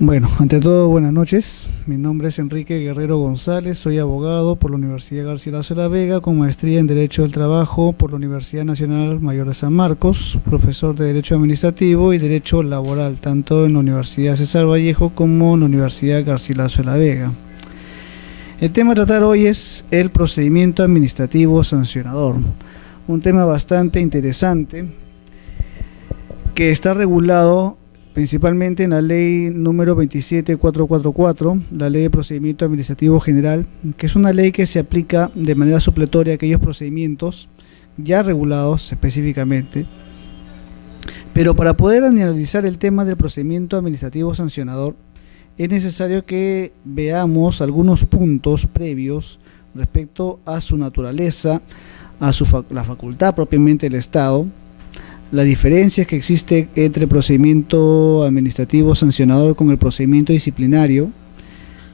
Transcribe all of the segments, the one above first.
Bueno, ante todo, buenas noches. Mi nombre es Enrique Guerrero González, soy abogado por la Universidad Garcilaso de la Vega, con maestría en Derecho del Trabajo por la Universidad Nacional Mayor de San Marcos, profesor de Derecho Administrativo y Derecho Laboral, tanto en la Universidad César Vallejo como en la Universidad Garcilaso de la Vega. El tema a tratar hoy es el procedimiento administrativo sancionador, un tema bastante interesante que está regulado principalmente en la ley número 27444, la ley de procedimiento administrativo general, que es una ley que se aplica de manera supletoria a aquellos procedimientos ya regulados específicamente. Pero para poder analizar el tema del procedimiento administrativo sancionador, es necesario que veamos algunos puntos previos respecto a su naturaleza, a la facultad propiamente del Estado, las diferencias que existe entre el procedimiento administrativo sancionador con el procedimiento disciplinario,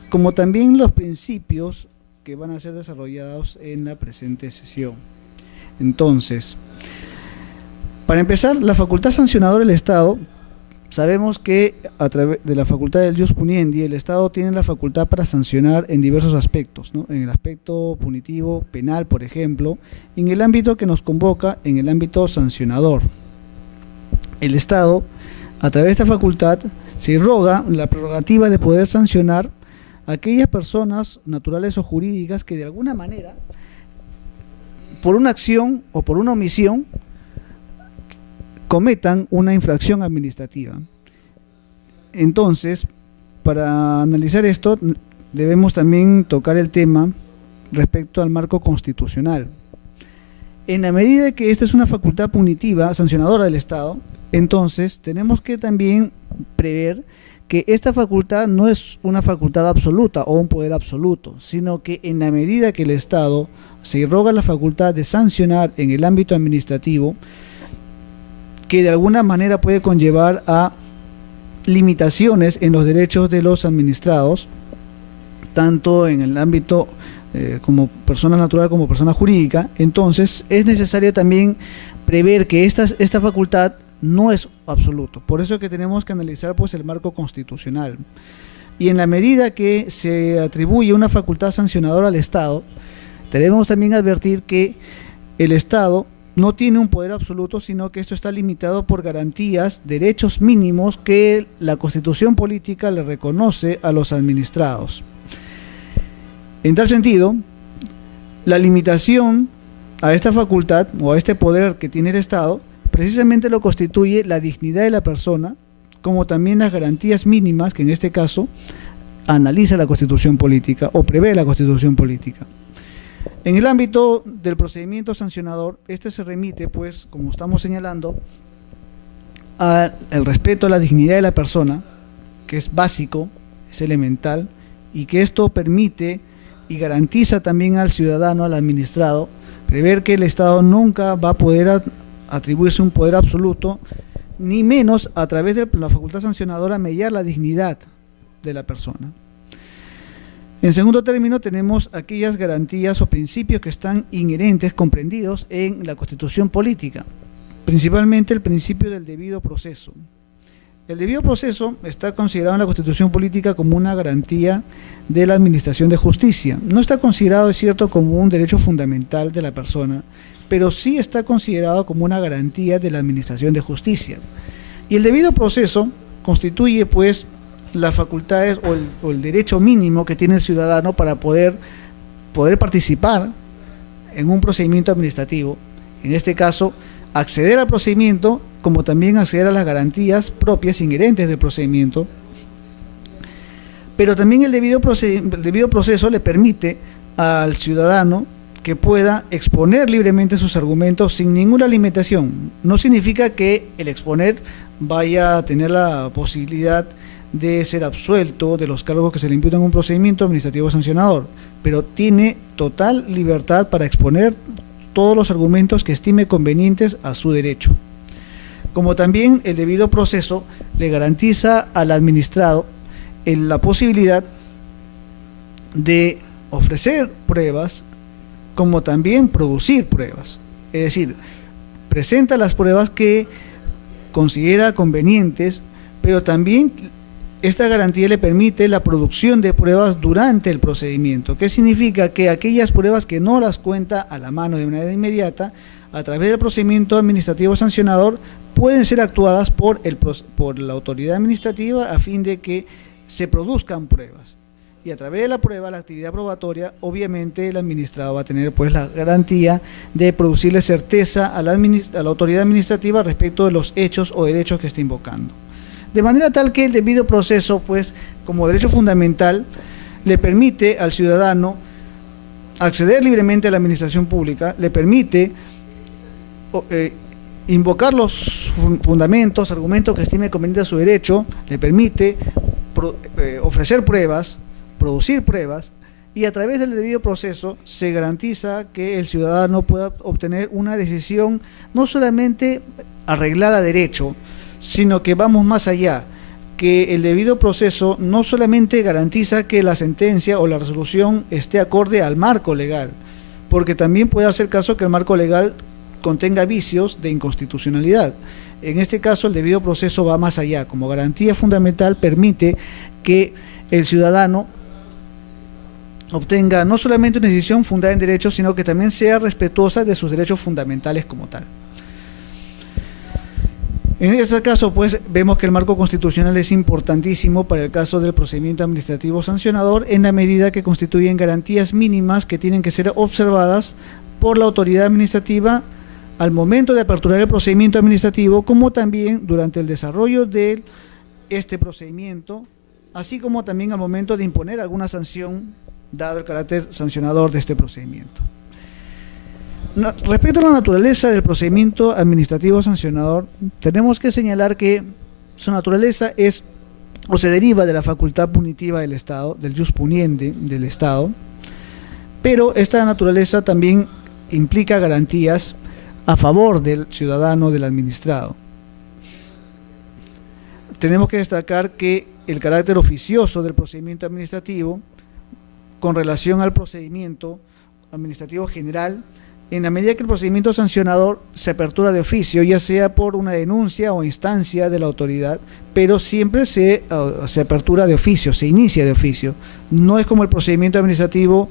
como también los principios que van a ser desarrollados en la presente sesión. Entonces, para empezar, la facultad sancionadora del Estado, sabemos que a través de la facultad del Ius Puniendi, el Estado tiene la facultad para sancionar en diversos aspectos, ¿no? En el aspecto punitivo, penal, por ejemplo, en el ámbito que nos convoca, en el ámbito sancionador. El Estado, a través de esta facultad, se roga la prerrogativa de poder sancionar a aquellas personas naturales o jurídicas que de alguna manera, por una acción o por una omisión, cometan una infracción administrativa. Entonces, para analizar esto, debemos también tocar el tema respecto al marco constitucional. En la medida que esta es una facultad punitiva, sancionadora del Estado, entonces tenemos que también prever que esta facultad no es una facultad absoluta o un poder absoluto, sino que en la medida que el Estado se irroga la facultad de sancionar en el ámbito administrativo, que de alguna manera puede conllevar a limitaciones en los derechos de los administrados, tanto en el ámbito como persona natural como persona jurídica, entonces es necesario también prever que esta facultad no es absoluto. Por eso es que tenemos que analizar pues el marco constitucional. Y en la medida que se atribuye una facultad sancionadora al Estado, debemos también advertir que el Estado no tiene un poder absoluto, sino que esto está limitado por garantías, derechos mínimos que la Constitución política le reconoce a los administrados. En tal sentido, la limitación a esta facultad o a este poder que tiene el Estado precisamente lo constituye la dignidad de la persona, como también las garantías mínimas que en este caso analiza la Constitución política o prevé la Constitución política. En el ámbito del procedimiento sancionador, este se remite, pues, como estamos señalando, al respeto a la dignidad de la persona, que es básico, es elemental, y que esto permite y garantiza también al ciudadano, al administrado, prever que el Estado nunca va a poder atribuirse un poder absoluto, ni menos a través de la facultad sancionadora mellar la dignidad de la persona. En segundo término, tenemos aquellas garantías o principios que están inherentes, comprendidos en la Constitución política, principalmente el principio del debido proceso. El debido proceso está considerado en la Constitución política como una garantía de la administración de justicia. No está considerado, es cierto, como un derecho fundamental de la persona, pero sí está considerado como una garantía de la administración de justicia. Y el debido proceso constituye, pues, las facultades o el derecho mínimo que tiene el ciudadano para poder participar en un procedimiento administrativo. En este caso, acceder al procedimiento, como también acceder a las garantías propias inherentes del procedimiento. Pero también el debido proceso le permite al ciudadano que pueda exponer libremente sus argumentos sin ninguna limitación. No significa que el exponer vaya a tener la posibilidad de ser absuelto de los cargos que se le imputan en un procedimiento administrativo sancionador, pero tiene total libertad para exponer todos los argumentos que estime convenientes a su derecho. Como también el debido proceso le garantiza al administrado la posibilidad de ofrecer pruebas, como también producir pruebas. Es decir, presenta las pruebas que considera convenientes, pero también esta garantía le permite la producción de pruebas durante el procedimiento, que significa que aquellas pruebas que no las cuenta a la mano de manera inmediata, a través del procedimiento administrativo sancionador, pueden ser actuadas por la autoridad administrativa a fin de que se produzcan pruebas. Y a través de la prueba, la actividad probatoria, obviamente el administrado va a tener pues la garantía de producirle certeza a la autoridad administrativa respecto de los hechos o derechos que está invocando. De manera tal que el debido proceso, pues, como derecho fundamental, le permite al ciudadano acceder libremente a la administración pública, le permite invocar los fundamentos, argumentos que estime conveniente a su derecho, le permite ofrecer pruebas, producir pruebas, y a través del debido proceso se garantiza que el ciudadano pueda obtener una decisión no solamente arreglada a derecho, sino que vamos más allá, que el debido proceso no solamente garantiza que la sentencia o la resolución esté acorde al marco legal, porque también puede hacer caso que el marco legal contenga vicios de inconstitucionalidad. En este caso, el debido proceso va más allá. Como garantía fundamental, permite que el ciudadano obtenga no solamente una decisión fundada en derechos, sino que también sea respetuosa de sus derechos fundamentales como tal. En este caso, pues, vemos que el marco constitucional es importantísimo para el caso del procedimiento administrativo sancionador, en la medida que constituyen garantías mínimas que tienen que ser observadas por la autoridad administrativa al momento de aperturar el procedimiento administrativo, como también durante el desarrollo de este procedimiento, así como también al momento de imponer alguna sanción, dado el carácter sancionador de este procedimiento. Respecto a la naturaleza del procedimiento administrativo sancionador, tenemos que señalar que su naturaleza es o se deriva de la facultad punitiva del Estado, del jus puniendi del Estado, pero esta naturaleza también implica garantías a favor del ciudadano, del administrado. Tenemos que destacar que el carácter oficioso del procedimiento administrativo con relación al procedimiento administrativo general, en la medida que el procedimiento sancionador se apertura de oficio, ya sea por una denuncia o instancia de la autoridad, pero siempre se apertura de oficio, se inicia de oficio. No es como el procedimiento administrativo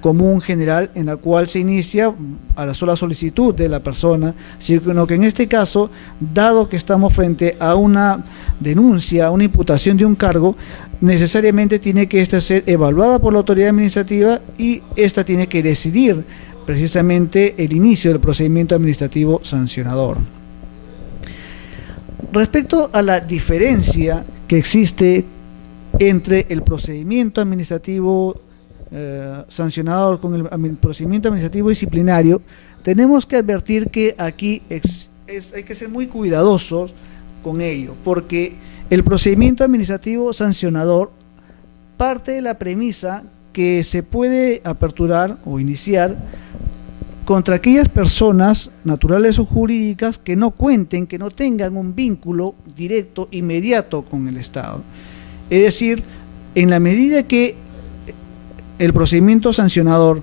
común general, en la cual se inicia a la sola solicitud de la persona, sino que en este caso, dado que estamos frente a una denuncia, a una imputación de un cargo, necesariamente tiene que esta ser evaluada por la autoridad administrativa y esta tiene que decidir precisamente el inicio del procedimiento administrativo sancionador. Respecto a la diferencia que existe entre el procedimiento administrativo sancionador con el procedimiento administrativo disciplinario, tenemos que advertir que aquí hay que ser muy cuidadosos con ello, porque el procedimiento administrativo sancionador parte de la premisa que se puede aperturar o iniciar contra aquellas personas naturales o jurídicas que no cuenten, que no tengan un vínculo directo, inmediato con el Estado. Es decir, en la medida que el procedimiento sancionador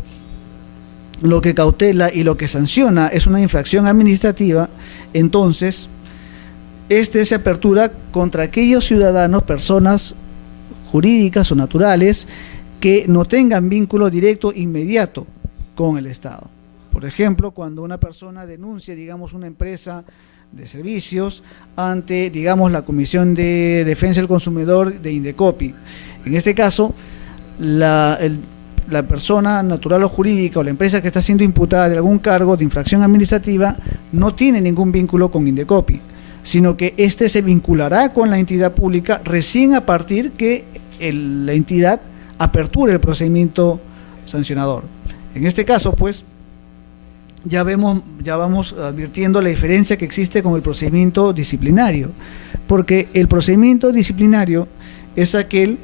lo que cautela y lo que sanciona es una infracción administrativa, entonces se apertura contra aquellos ciudadanos, personas jurídicas o naturales que no tengan vínculo directo inmediato con el Estado. Por ejemplo, cuando una persona denuncia, digamos, una empresa de servicios ante, digamos, la Comisión de Defensa del Consumidor de Indecopi. En este caso, la persona natural o jurídica o la empresa que está siendo imputada de algún cargo de infracción administrativa no tiene ningún vínculo con Indecopi, sino que éste se vinculará con la entidad pública recién a partir que la entidad aperture el procedimiento sancionador. En este caso, pues, ya vamos advirtiendo la diferencia que existe con el procedimiento disciplinario, porque el procedimiento disciplinario es aquel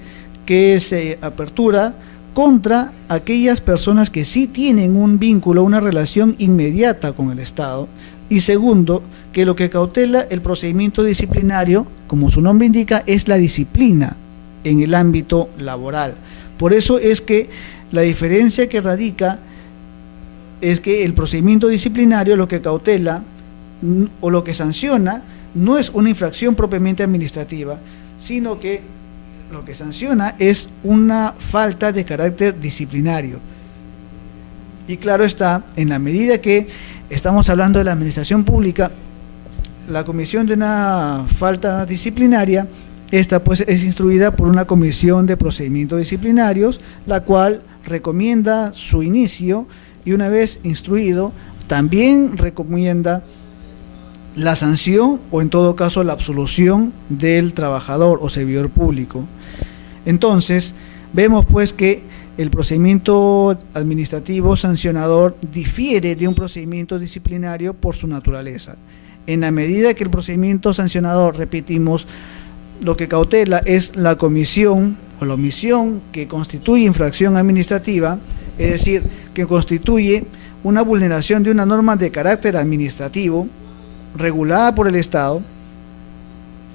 que se apertura contra aquellas personas que sí tienen un vínculo, una relación inmediata con el Estado, y segundo, que lo que cautela el procedimiento disciplinario, como su nombre indica, es la disciplina en el ámbito laboral. Por eso es que la diferencia que radica es que el procedimiento disciplinario lo que cautela o lo que sanciona no es una infracción propiamente administrativa, sino que lo que sanciona es una falta de carácter disciplinario. Y claro está, en la medida que estamos hablando de la administración pública, la comisión de una falta disciplinaria, esta pues es instruida por una comisión de procedimientos disciplinarios, la cual recomienda su inicio y una vez instruido, también recomienda la sanción o en todo caso la absolución del trabajador o servidor público. Entonces, vemos pues que el procedimiento administrativo sancionador difiere de un procedimiento disciplinario por su naturaleza. En la medida que el procedimiento sancionador, repetimos, lo que cautela es la comisión o la omisión que constituye infracción administrativa, es decir, que constituye una vulneración de una norma de carácter administrativo regulada por el Estado,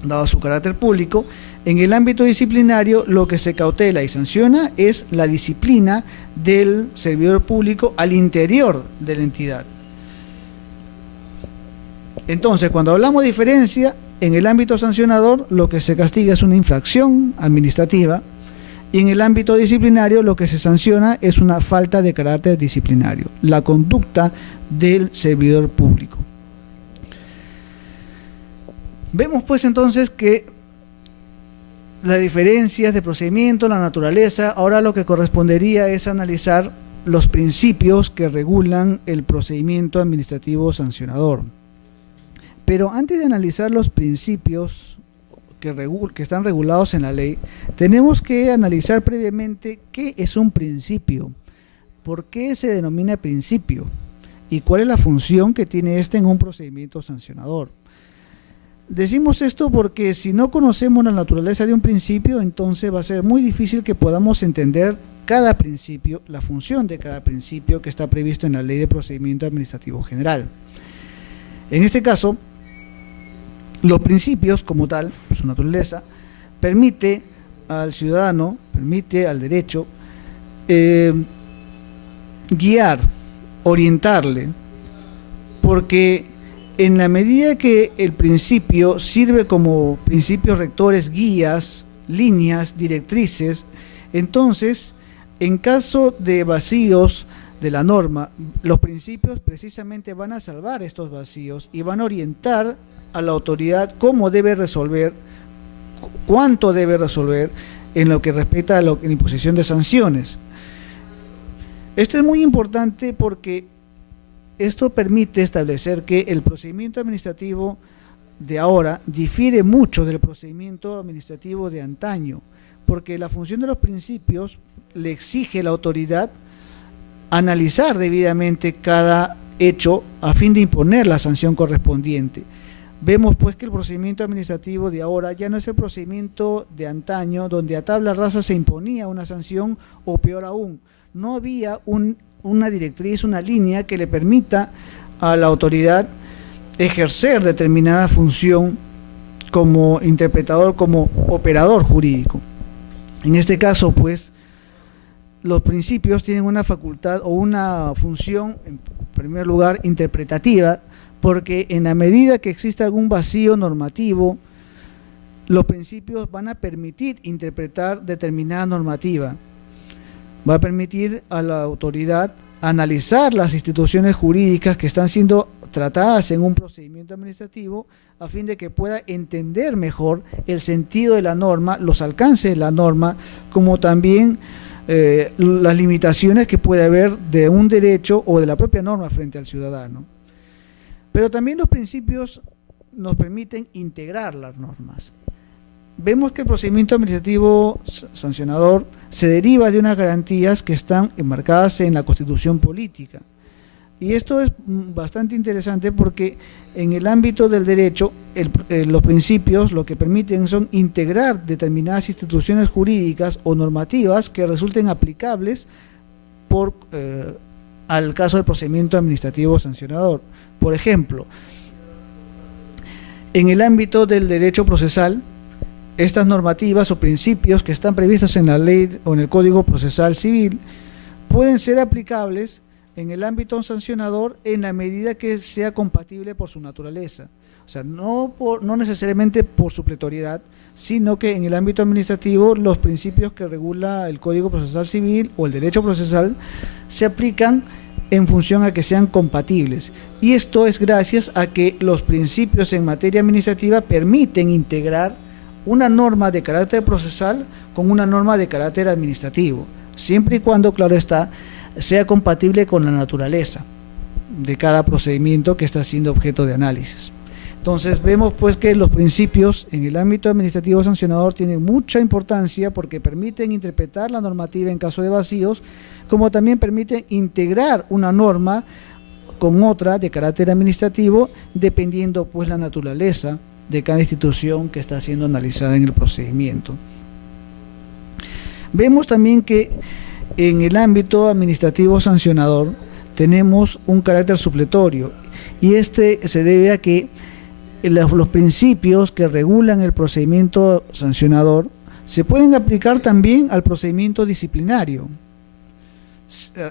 dado su carácter público. En el ámbito disciplinario, lo que se cautela y sanciona es la disciplina del servidor público al interior de la entidad. Entonces, cuando hablamos de diferencia, en el ámbito sancionador, lo que se castiga es una infracción administrativa, y en el ámbito disciplinario, lo que se sanciona es una falta de carácter disciplinario, la conducta del servidor público. Vemos pues entonces que las diferencias de procedimiento, la naturaleza, ahora lo que correspondería es analizar los principios que regulan el procedimiento administrativo sancionador. Pero antes de analizar los principios que están regulados en la ley, tenemos que analizar previamente qué es un principio, por qué se denomina principio y cuál es la función que tiene este en un procedimiento sancionador. Decimos esto porque si no conocemos la naturaleza de un principio, entonces va a ser muy difícil que podamos entender cada principio, la función de cada principio que está previsto en la Ley de Procedimiento Administrativo General. En este caso, los principios como tal, su naturaleza, permite al ciudadano, permite al derecho guiar, orientarle, porque en la medida que el principio sirve como principios rectores, guías, líneas, directrices, entonces, en caso de vacíos de la norma, los principios precisamente van a salvar estos vacíos y van a orientar a la autoridad cómo debe resolver, cuánto debe resolver en lo que respecta a la imposición de sanciones. Esto es muy importante porque esto permite establecer que el procedimiento administrativo de ahora difiere mucho del procedimiento administrativo de antaño, porque la función de los principios le exige a la autoridad analizar debidamente cada hecho a fin de imponer la sanción correspondiente. Vemos pues que el procedimiento administrativo de ahora ya no es el procedimiento de antaño, donde a tabla rasa se imponía una sanción, o peor aún, no había una directriz, una línea que le permita a la autoridad ejercer determinada función como interpretador, como operador jurídico. En este caso, pues, los principios tienen una facultad o una función, en primer lugar, interpretativa, porque en la medida que exista algún vacío normativo, los principios van a permitir interpretar determinada normativa. Va a permitir a la autoridad analizar las instituciones jurídicas que están siendo tratadas en un procedimiento administrativo a fin de que pueda entender mejor el sentido de la norma, los alcances de la norma, como también las limitaciones que puede haber de un derecho o de la propia norma frente al ciudadano. Pero también los principios nos permiten integrar las normas. Vemos que el procedimiento administrativo sancionador se deriva de unas garantías que están enmarcadas en la Constitución política. Y esto es bastante interesante porque en el ámbito del derecho, los principios lo que permiten son integrar determinadas instituciones jurídicas o normativas que resulten aplicables al caso del procedimiento administrativo sancionador. Por ejemplo, en el ámbito del derecho procesal, estas normativas o principios que están previstos en la ley o en el Código Procesal Civil pueden ser aplicables en el ámbito sancionador en la medida que sea compatible por su naturaleza. O sea, no necesariamente por supletoriedad, sino que en el ámbito administrativo los principios que regula el Código Procesal Civil o el derecho procesal se aplican en función a que sean compatibles. Y esto es gracias a que los principios en materia administrativa permiten integrar una norma de carácter procesal con una norma de carácter administrativo, siempre y cuando, claro está, sea compatible con la naturaleza de cada procedimiento que está siendo objeto de análisis. Entonces vemos pues que los principios en el ámbito administrativo sancionador tienen mucha importancia porque permiten interpretar la normativa en caso de vacíos, como también permiten integrar una norma con otra de carácter administrativo, dependiendo pues la naturaleza de cada institución que está siendo analizada en el procedimiento. Vemos también que en el ámbito administrativo sancionador tenemos un carácter supletorio, y este se debe a que los principios que regulan el procedimiento sancionador se pueden aplicar también al procedimiento disciplinario.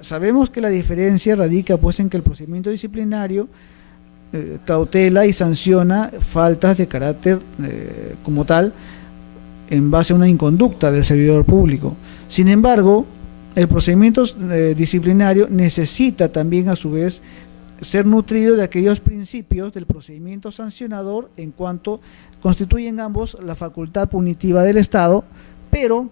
Sabemos que la diferencia radica pues en que el procedimiento disciplinario cautela y sanciona faltas de carácter como tal en base a una inconducta del servidor público. Sin embargo, el procedimiento disciplinario necesita también a su vez ser nutrido de aquellos principios del procedimiento sancionador, en cuanto constituyen ambos la facultad punitiva del Estado, pero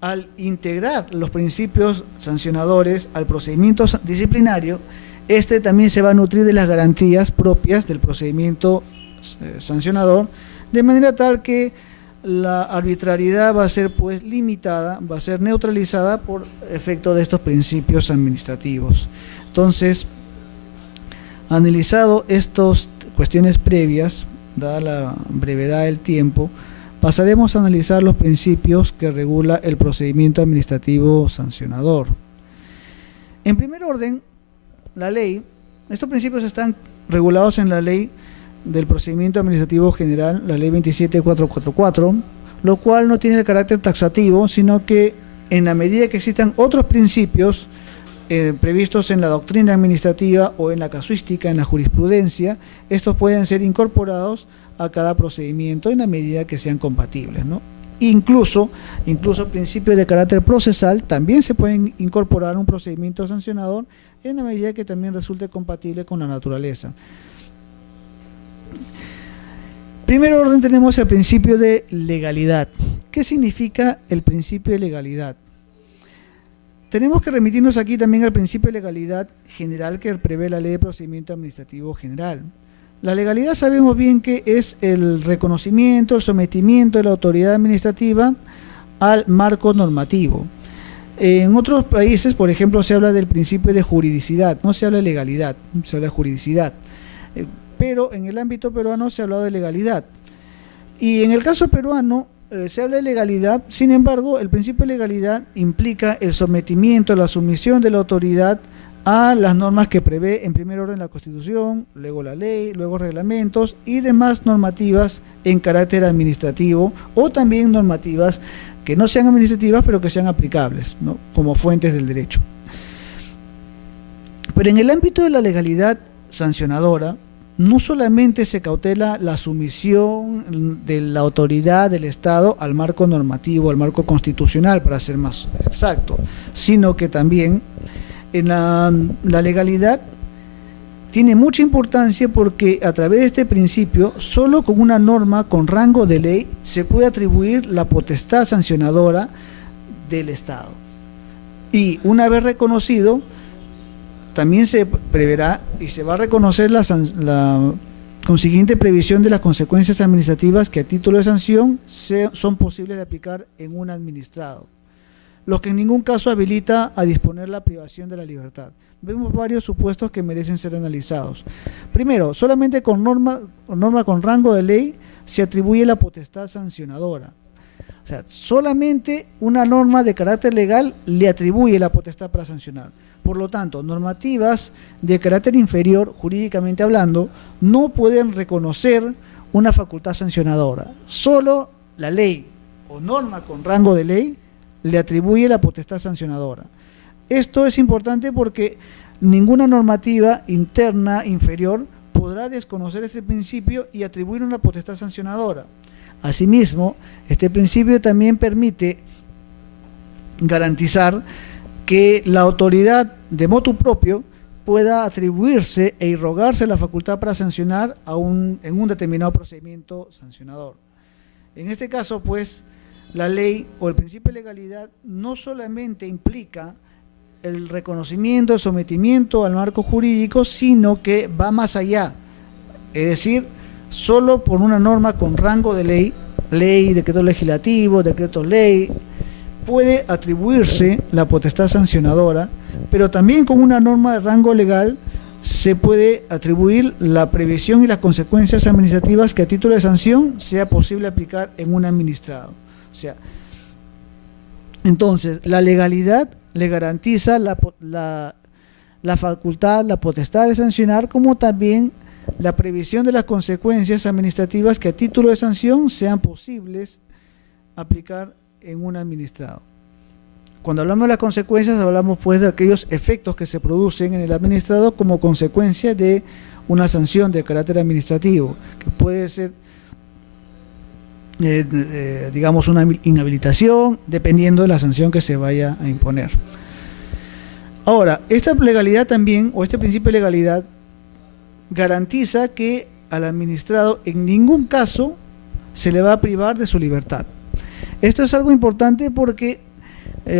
al integrar los principios sancionadores al procedimiento disciplinario, este también se va a nutrir de las garantías propias del procedimiento sancionador, de manera tal que la arbitrariedad va a ser pues limitada, va a ser neutralizada por efecto de estos principios administrativos. Entonces, analizado estas cuestiones previas, dada la brevedad del tiempo, pasaremos a analizar los principios que regula el procedimiento administrativo sancionador. En primer orden, la ley, estos principios están regulados en la ley del procedimiento administrativo general, la ley 27444, lo cual no tiene el carácter taxativo, sino que en la medida que existan otros principios previstos en la doctrina administrativa o en la casuística, en la jurisprudencia, estos pueden ser incorporados a cada procedimiento en la medida que sean compatibles, ¿no? Incluso principios de carácter procesal también se pueden incorporar a un procedimiento sancionador en la medida que también resulte compatible con la naturaleza. En primer orden tenemos el principio de legalidad. ¿Qué significa el principio de legalidad? Tenemos que remitirnos aquí también al principio de legalidad general que prevé la Ley de Procedimiento Administrativo General. La legalidad sabemos bien que es el reconocimiento, el sometimiento de la autoridad administrativa al marco normativo. En otros países, por ejemplo, se habla del principio de juridicidad, no se habla de legalidad, se habla de juridicidad. Pero en el ámbito peruano se ha hablado de legalidad. Y en el caso peruano se habla de legalidad, sin embargo, el principio de legalidad implica el sometimiento, la sumisión de la autoridad a las normas que prevé en primer orden la Constitución, luego la ley, luego reglamentos y demás normativas en carácter administrativo, o también normativas que no sean administrativas pero que sean aplicables, ¿no?, como fuentes del derecho. Pero en el ámbito de la legalidad sancionadora, no solamente se cautela la sumisión de la autoridad del Estado al marco normativo, al marco constitucional, para ser más exacto, sino que también en la legalidad tiene mucha importancia porque a través de este principio, solo con una norma con rango de ley se puede atribuir la potestad sancionadora del Estado. Y una vez reconocido, también se preverá y se va a reconocer la consiguiente previsión de las consecuencias administrativas que a título de sanción son posibles de aplicar en un administrado, lo que en ningún caso habilita a disponer la privación de la libertad. Vemos varios supuestos que merecen ser analizados. Primero, solamente con norma con rango de ley se atribuye la potestad sancionadora. O sea, solamente una norma de carácter legal le atribuye la potestad para sancionar. Por lo tanto, normativas de carácter inferior, jurídicamente hablando, no pueden reconocer una facultad sancionadora. Solo la ley o norma con rango de ley le atribuye la potestad sancionadora. Esto es importante porque ninguna normativa interna inferior podrá desconocer este principio y atribuir una potestad sancionadora. Asimismo, este principio también permite garantizar que la autoridad de motu propio pueda atribuirse e irrogarse la facultad para sancionar en un determinado procedimiento sancionador. En este caso, pues, la ley o el principio de legalidad no solamente implica el reconocimiento, el sometimiento al marco jurídico, sino que va más allá. Es decir, solo por una norma con rango de ley, decreto legislativo, decreto ley, puede atribuirse la potestad sancionadora, pero también con una norma de rango legal se puede atribuir la previsión y las consecuencias administrativas que a título de sanción sea posible aplicar en un administrado. O sea, entonces, la legalidad le garantiza la facultad, la potestad de sancionar, como también la previsión de las consecuencias administrativas que a título de sanción sean posibles aplicar en un administrado. Cuando hablamos de las consecuencias, hablamos pues de aquellos efectos que se producen en el administrado como consecuencia de una sanción de carácter administrativo, que puede ser digamos una inhabilitación, dependiendo de la sanción que se vaya a imponer. Ahora, esta legalidad también, o este principio de legalidad, garantiza que al administrado en ningún caso se le va a privar de su libertad. Esto es algo importante porque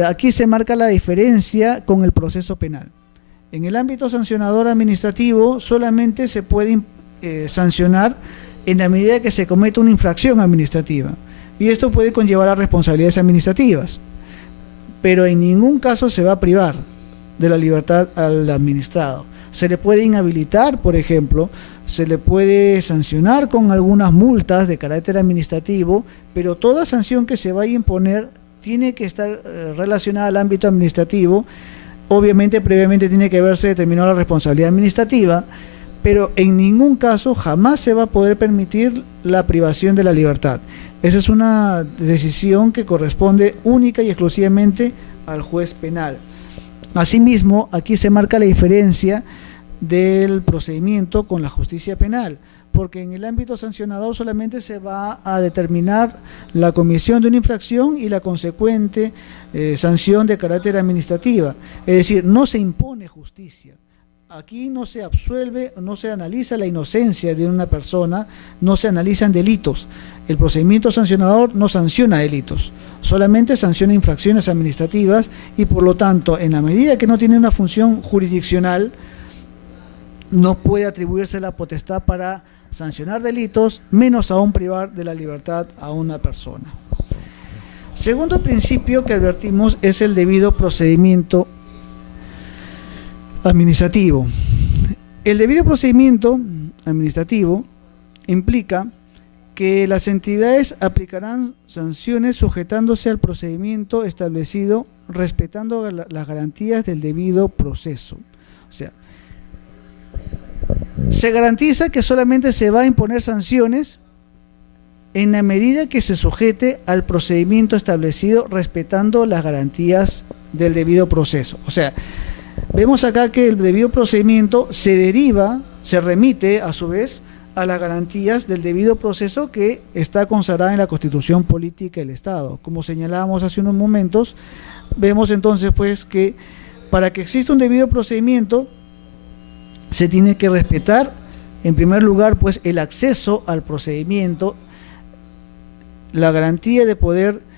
aquí se marca la diferencia con el proceso penal. En el ámbito sancionador administrativo solamente se puede sancionar en la medida que se cometa una infracción administrativa, y esto puede conllevar a responsabilidades administrativas, pero en ningún caso se va a privar de la libertad al administrado. Se le puede inhabilitar, por ejemplo, se le puede sancionar con algunas multas de carácter administrativo, pero toda sanción que se vaya a imponer tiene que estar relacionada al ámbito administrativo. Obviamente, previamente tiene que haberse determinado la responsabilidad administrativa, pero en ningún caso jamás se va a poder permitir la privación de la libertad. Esa es una decisión que corresponde única y exclusivamente al juez penal. Asimismo, aquí se marca la diferencia del procedimiento con la justicia penal, porque en el ámbito sancionador solamente se va a determinar la comisión de una infracción y la consecuente sanción de carácter administrativa, es decir, no se impone justicia. Aquí no se absuelve, no se analiza la inocencia de una persona, no se analizan delitos. El procedimiento sancionador no sanciona delitos, solamente sanciona infracciones administrativas, y por lo tanto, en la medida que no tiene una función jurisdiccional, no puede atribuirse la potestad para sancionar delitos, menos aún privar de la libertad a una persona. Segundo principio que advertimos es el debido procedimiento administrativo. El debido procedimiento administrativo implica que las entidades aplicarán sanciones sujetándose al procedimiento establecido, respetando las garantías del debido proceso. O sea, se garantiza que solamente se va a imponer sanciones en la medida que se sujete al procedimiento establecido, respetando las garantías del debido proceso. O sea, vemos acá que el debido procedimiento se remite a su vez a las garantías del debido proceso que está consagrada en la Constitución Política del Estado. Como señalábamos hace unos momentos, vemos entonces pues que para que exista un debido procedimiento se tiene que respetar en primer lugar pues el acceso al procedimiento, la garantía de poder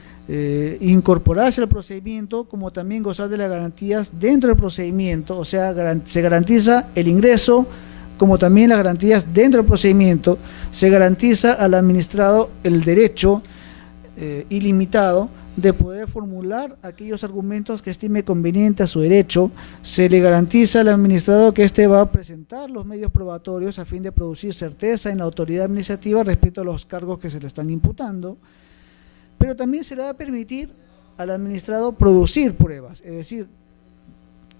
incorporarse al procedimiento, como también gozar de las garantías dentro del procedimiento. O sea, se garantiza el ingreso, como también las garantías dentro del procedimiento. Se garantiza al administrado el derecho ilimitado de poder formular aquellos argumentos que estime conveniente a su derecho. Se le garantiza al administrado que éste va a presentar los medios probatorios a fin de producir certeza en la autoridad administrativa respecto a los cargos que se le están imputando. Pero también se le va a permitir al administrado producir pruebas, es decir,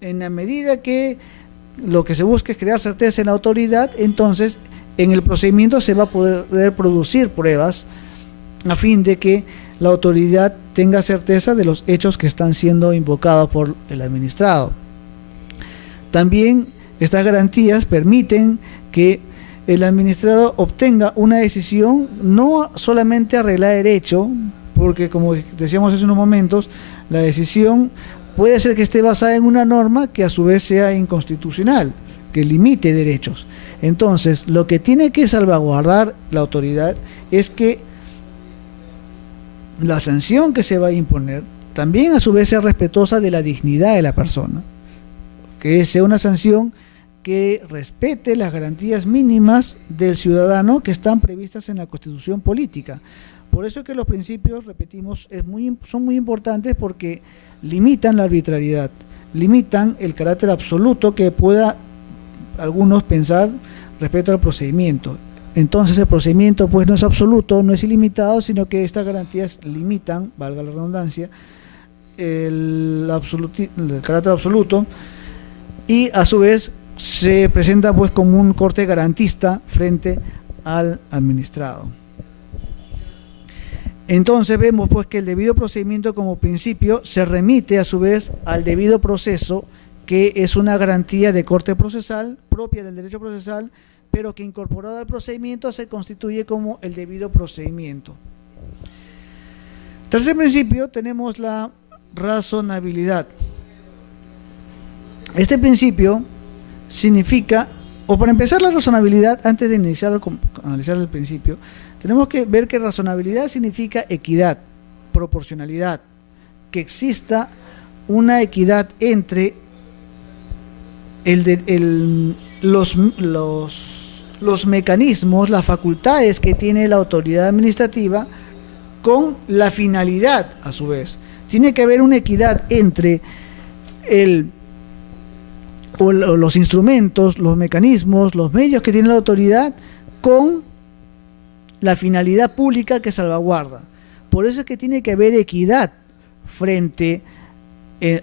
en la medida que lo que se busca es crear certeza en la autoridad, entonces en el procedimiento se va a poder producir pruebas a fin de que la autoridad tenga certeza de los hechos que están siendo invocados por el administrado. También estas garantías permiten que el administrado obtenga una decisión, no solamente arreglar el hecho, porque como decíamos hace unos momentos, la decisión puede ser que esté basada en una norma que a su vez sea inconstitucional, que limite derechos. Entonces, lo que tiene que salvaguardar la autoridad es que la sanción que se va a imponer también a su vez sea respetuosa de la dignidad de la persona, que sea una sanción que respete las garantías mínimas del ciudadano que están previstas en la Constitución política. Por eso es que los principios, repetimos, son muy importantes, porque limitan la arbitrariedad, limitan el carácter absoluto que pueda algunos pensar respecto al procedimiento. Entonces el procedimiento pues no es absoluto, no es ilimitado, sino que estas garantías limitan, valga la redundancia, el carácter absoluto, y a su vez se presenta pues como un corte garantista frente al administrado. Entonces vemos pues que el debido procedimiento como principio se remite a su vez al debido proceso, que es una garantía de corte procesal propia del derecho procesal, pero que incorporada al procedimiento se constituye como el debido procedimiento. Tercer principio, tenemos la razonabilidad. Este principio significa, o para empezar, la razonabilidad, antes de analizar el principio, tenemos que ver que razonabilidad significa equidad, proporcionalidad, que exista una equidad entre los mecanismos, las facultades que tiene la autoridad administrativa con la finalidad a su vez. Tiene que haber una equidad entre los instrumentos, los mecanismos, los medios que tiene la autoridad con la finalidad pública que salvaguarda. Por eso es que tiene que haber equidad frente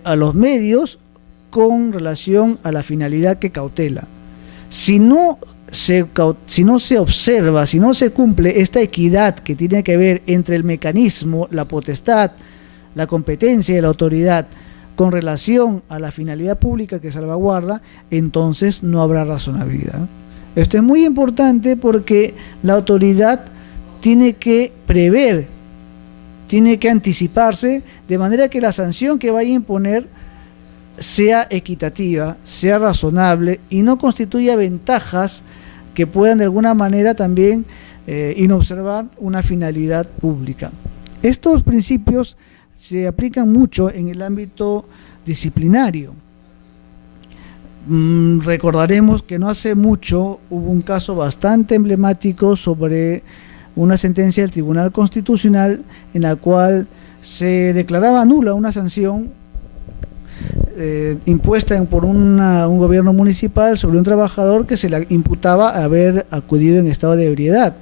a los medios con relación a la finalidad que cautela. Si no se observa, si no se cumple esta equidad que tiene que ver entre el mecanismo, la potestad, la competencia de la autoridad con relación a la finalidad pública que salvaguarda, entonces no habrá razonabilidad. Esto es muy importante porque la autoridad tiene que prever, tiene que anticiparse, de manera que la sanción que vaya a imponer sea equitativa, sea razonable y no constituya ventajas que puedan de alguna manera también inobservar una finalidad pública. Estos principios se aplican mucho en el ámbito disciplinario. Recordaremos que no hace mucho hubo un caso bastante emblemático sobre una sentencia del Tribunal Constitucional en la cual se declaraba nula una sanción impuesta por un gobierno municipal sobre un trabajador que se le imputaba haber acudido en estado de ebriedad.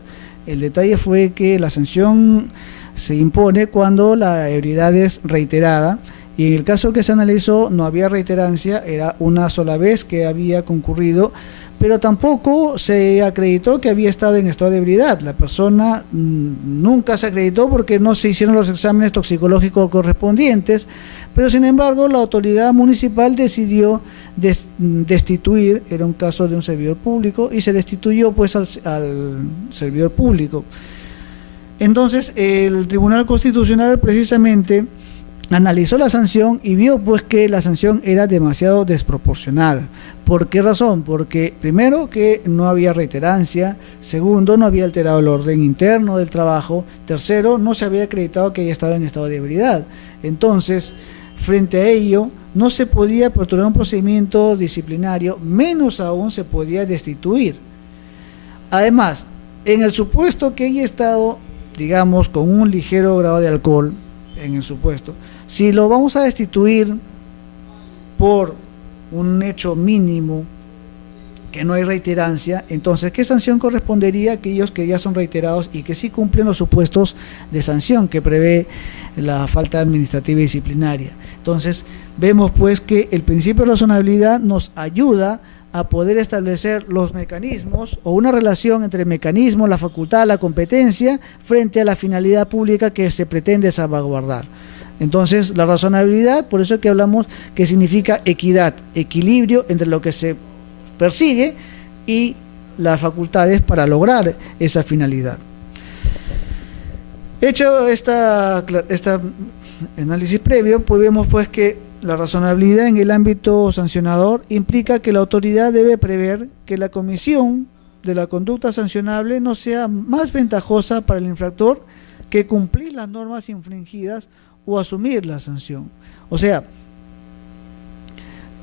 El detalle fue que la sanción se impone cuando la ebriedad es reiterada, y en el caso que se analizó no había reiterancia, era una sola vez que había concurrido, pero tampoco se acreditó que había estado en estado de ebriedad. La persona nunca se acreditó porque no se hicieron los exámenes toxicológicos correspondientes, pero sin embargo la autoridad municipal decidió destituir, era un caso de un servidor público, y se destituyó pues al servidor público. Entonces el Tribunal Constitucional precisamente analizó la sanción y vio pues que la sanción era demasiado desproporcional. ¿Por qué razón? Porque primero que no había reiterancia, segundo no había alterado el orden interno del trabajo, tercero no se había acreditado que haya estado en estado de ebriedad. Entonces, frente a ello, no se podía aperturar un procedimiento disciplinario, menos aún se podía destituir. Además, en el supuesto que haya estado, digamos, con un ligero grado de alcohol, en el supuesto, si lo vamos a destituir por un hecho mínimo, que no hay reiterancia, entonces ¿qué sanción correspondería a aquellos que ya son reiterados y que sí cumplen los supuestos de sanción que prevé la falta administrativa y disciplinaria? Entonces vemos pues que el principio de razonabilidad nos ayuda a poder establecer los mecanismos o una relación entre el mecanismo, la facultad, la competencia frente a la finalidad pública que se pretende salvaguardar. Entonces la razonabilidad, por eso es que hablamos que significa equidad, equilibrio entre lo que se persigue y las facultades para lograr esa finalidad. Hecho esta análisis previo, pues vemos pues que la razonabilidad en el ámbito sancionador implica que la autoridad debe prever que la comisión de la conducta sancionable no sea más ventajosa para el infractor que cumplir las normas infringidas o asumir la sanción. O sea,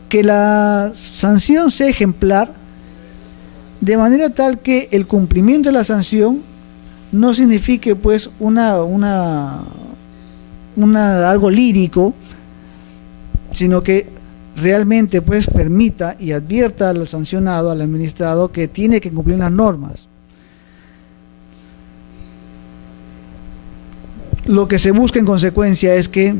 que la sanción sea ejemplar de manera tal que el cumplimiento de la sanción no signifique pues algo lírico, sino que realmente pues permita y advierta al sancionado, al administrado, que tiene que cumplir las normas. Lo que se busca en consecuencia es que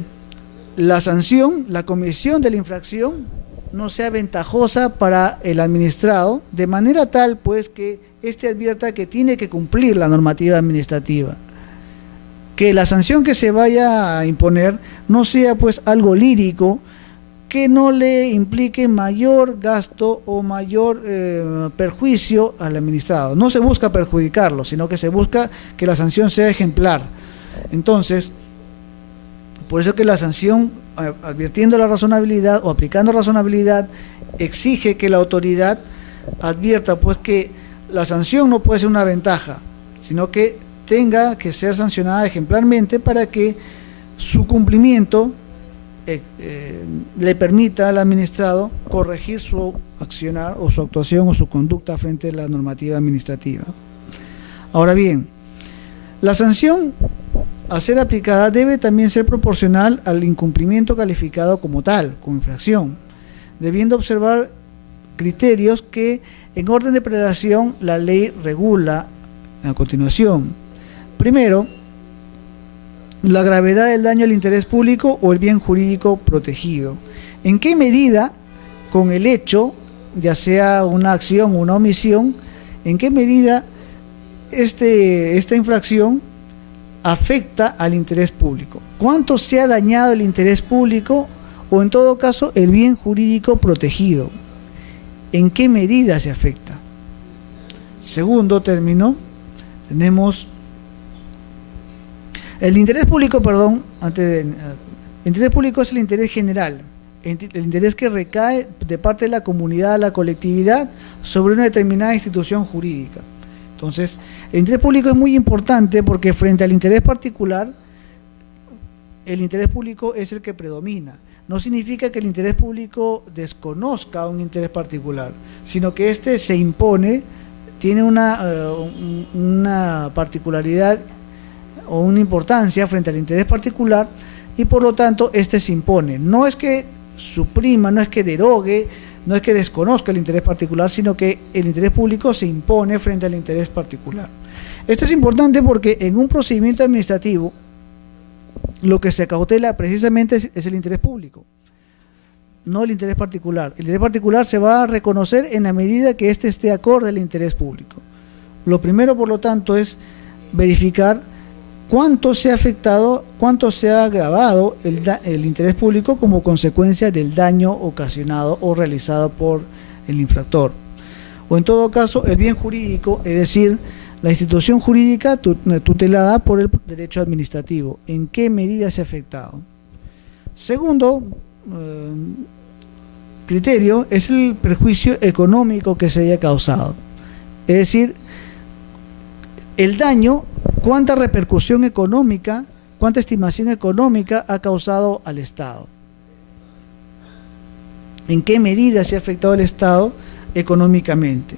la sanción, la comisión de la infracción, no sea ventajosa para el administrado, de manera tal pues que éste advierta que tiene que cumplir la normativa administrativa. Que la sanción que se vaya a imponer no sea pues algo lírico, que no le implique mayor gasto o mayor perjuicio al administrado. No se busca perjudicarlo, sino que se busca que la sanción sea ejemplar. Entonces, por eso que la sanción, advirtiendo la razonabilidad o aplicando razonabilidad, exige que la autoridad advierta pues que la sanción no puede ser una ventaja, sino que tenga que ser sancionada ejemplarmente para que su cumplimiento le permita al administrado corregir su accionar o su actuación o su conducta frente a la normativa administrativa. Ahora bien, la sanción a ser aplicada debe también ser proporcional al incumplimiento calificado como tal, como infracción, debiendo observar criterios que en orden de prelación la ley regula a continuación. Primero, la gravedad del daño al interés público o el bien jurídico protegido. ¿En qué medida, con el hecho, ya sea una acción o una omisión, en qué medida esta infracción afecta al interés público? ¿Cuánto se ha dañado el interés público o, en todo caso, el bien jurídico protegido? ¿En qué medida se afecta? Segundo término, tenemos el interés público, el interés público es el interés general, el interés que recae de parte de la comunidad, la colectividad, sobre una determinada institución jurídica. Entonces, el interés público es muy importante porque frente al interés particular, el interés público es el que predomina. No significa que el interés público desconozca un interés particular, sino que éste se impone, tiene una particularidad o una importancia frente al interés particular y por lo tanto éste se impone. No es que suprima, no es que derogue, no es que desconozca el interés particular, sino que el interés público se impone frente al interés particular. Esto es importante porque en un procedimiento administrativo lo que se cautela precisamente es el interés público, no el interés particular. El interés particular se va a reconocer en la medida que éste esté acorde al interés público. Lo primero, por lo tanto, es verificar cuánto se ha afectado, cuánto se ha agravado el interés público como consecuencia del daño ocasionado o realizado por el infractor. O en todo caso, el bien jurídico, es decir, la institución jurídica tutelada por el derecho administrativo. ¿En qué medida se ha afectado? Segundo criterio es el perjuicio económico que se haya causado. Es decir, el daño, cuánta repercusión económica, cuánta estimación económica ha causado al Estado. ¿En qué medida se ha afectado al Estado económicamente?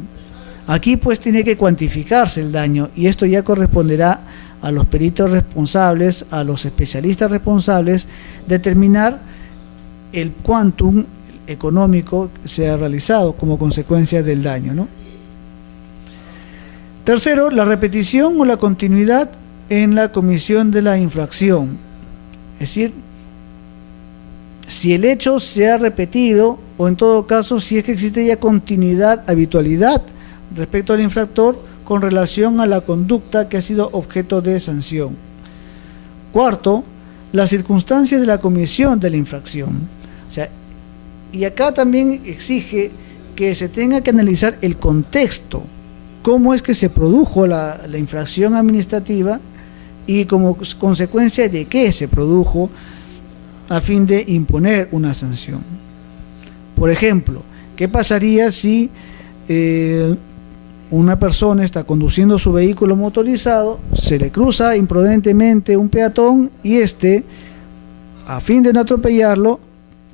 Aquí pues tiene que cuantificarse el daño y esto ya corresponderá a los peritos responsables, a los especialistas responsables, determinar el quantum económico que se ha realizado como consecuencia del daño, ¿no? Tercero, la repetición o la continuidad en la comisión de la infracción. Es decir, si el hecho se ha repetido o en todo caso si es que existe ya continuidad, habitualidad respecto al infractor con relación a la conducta que ha sido objeto de sanción. Cuarto, las circunstancias de la comisión de la infracción. O sea, y acá también exige que se tenga que analizar el contexto cómo es que se produjo la infracción administrativa y como consecuencia de qué se produjo a fin de imponer una sanción. Por ejemplo, ¿qué pasaría si una persona está conduciendo su vehículo motorizado, se le cruza imprudentemente un peatón y a fin de no atropellarlo,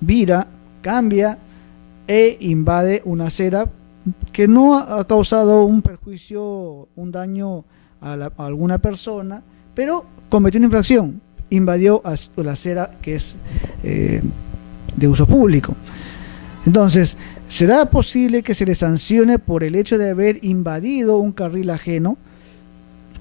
vira, cambia e invade una acera que no ha causado un perjuicio, un daño a alguna persona, pero cometió una infracción, invadió la acera que es de uso público? Entonces, ¿será posible que se le sancione por el hecho de haber invadido un carril ajeno?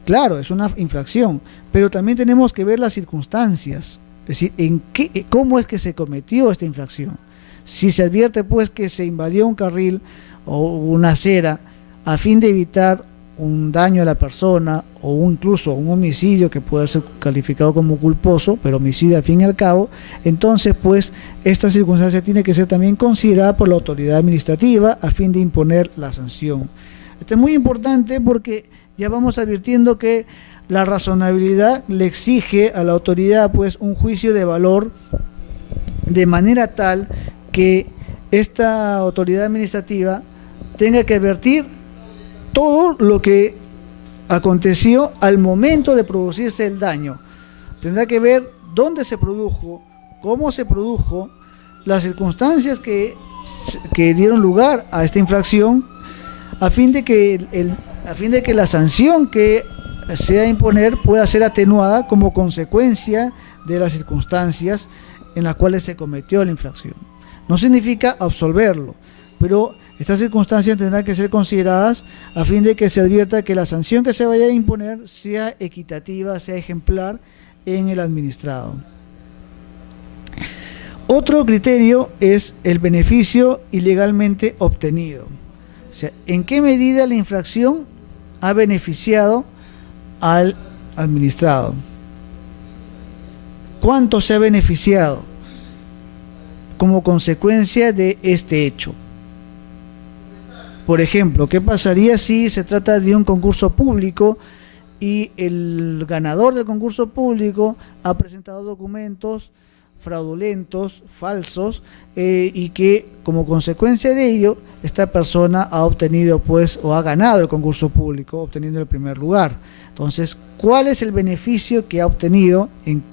Claro, es una infracción, pero también tenemos que ver las circunstancias, es decir, cómo es que se cometió esta infracción. Si se advierte pues que se invadió un carril o una acera a fin de evitar un daño a la persona o incluso un homicidio que puede ser calificado como culposo, pero homicidio al fin y al cabo, entonces pues esta circunstancia tiene que ser también considerada por la autoridad administrativa a fin de imponer la sanción. Esto es muy importante porque ya vamos advirtiendo que la razonabilidad le exige a la autoridad pues un juicio de valor de manera tal que esta autoridad administrativa tenga que advertir todo lo que aconteció al momento de producirse el daño. Tendrá que ver dónde se produjo, cómo se produjo, las circunstancias que dieron lugar a esta infracción, a fin de que la sanción que se va a imponer pueda ser atenuada como consecuencia de las circunstancias en las cuales se cometió la infracción. No significa absolverlo, pero estas circunstancias tendrán que ser consideradas a fin de que se advierta que la sanción que se vaya a imponer sea equitativa, sea ejemplar en el administrado. Otro criterio es el beneficio ilegalmente obtenido. O sea, ¿en qué medida la infracción ha beneficiado al administrado? ¿Cuánto se ha beneficiado como consecuencia de este hecho? Por ejemplo, ¿qué pasaría si se trata de un concurso público y el ganador del concurso público ha presentado documentos fraudulentos, falsos, y que como consecuencia de ello esta persona ha obtenido pues o ha ganado el concurso público obteniendo el primer lugar? Entonces, ¿cuál es el beneficio que ha obtenido? ¿En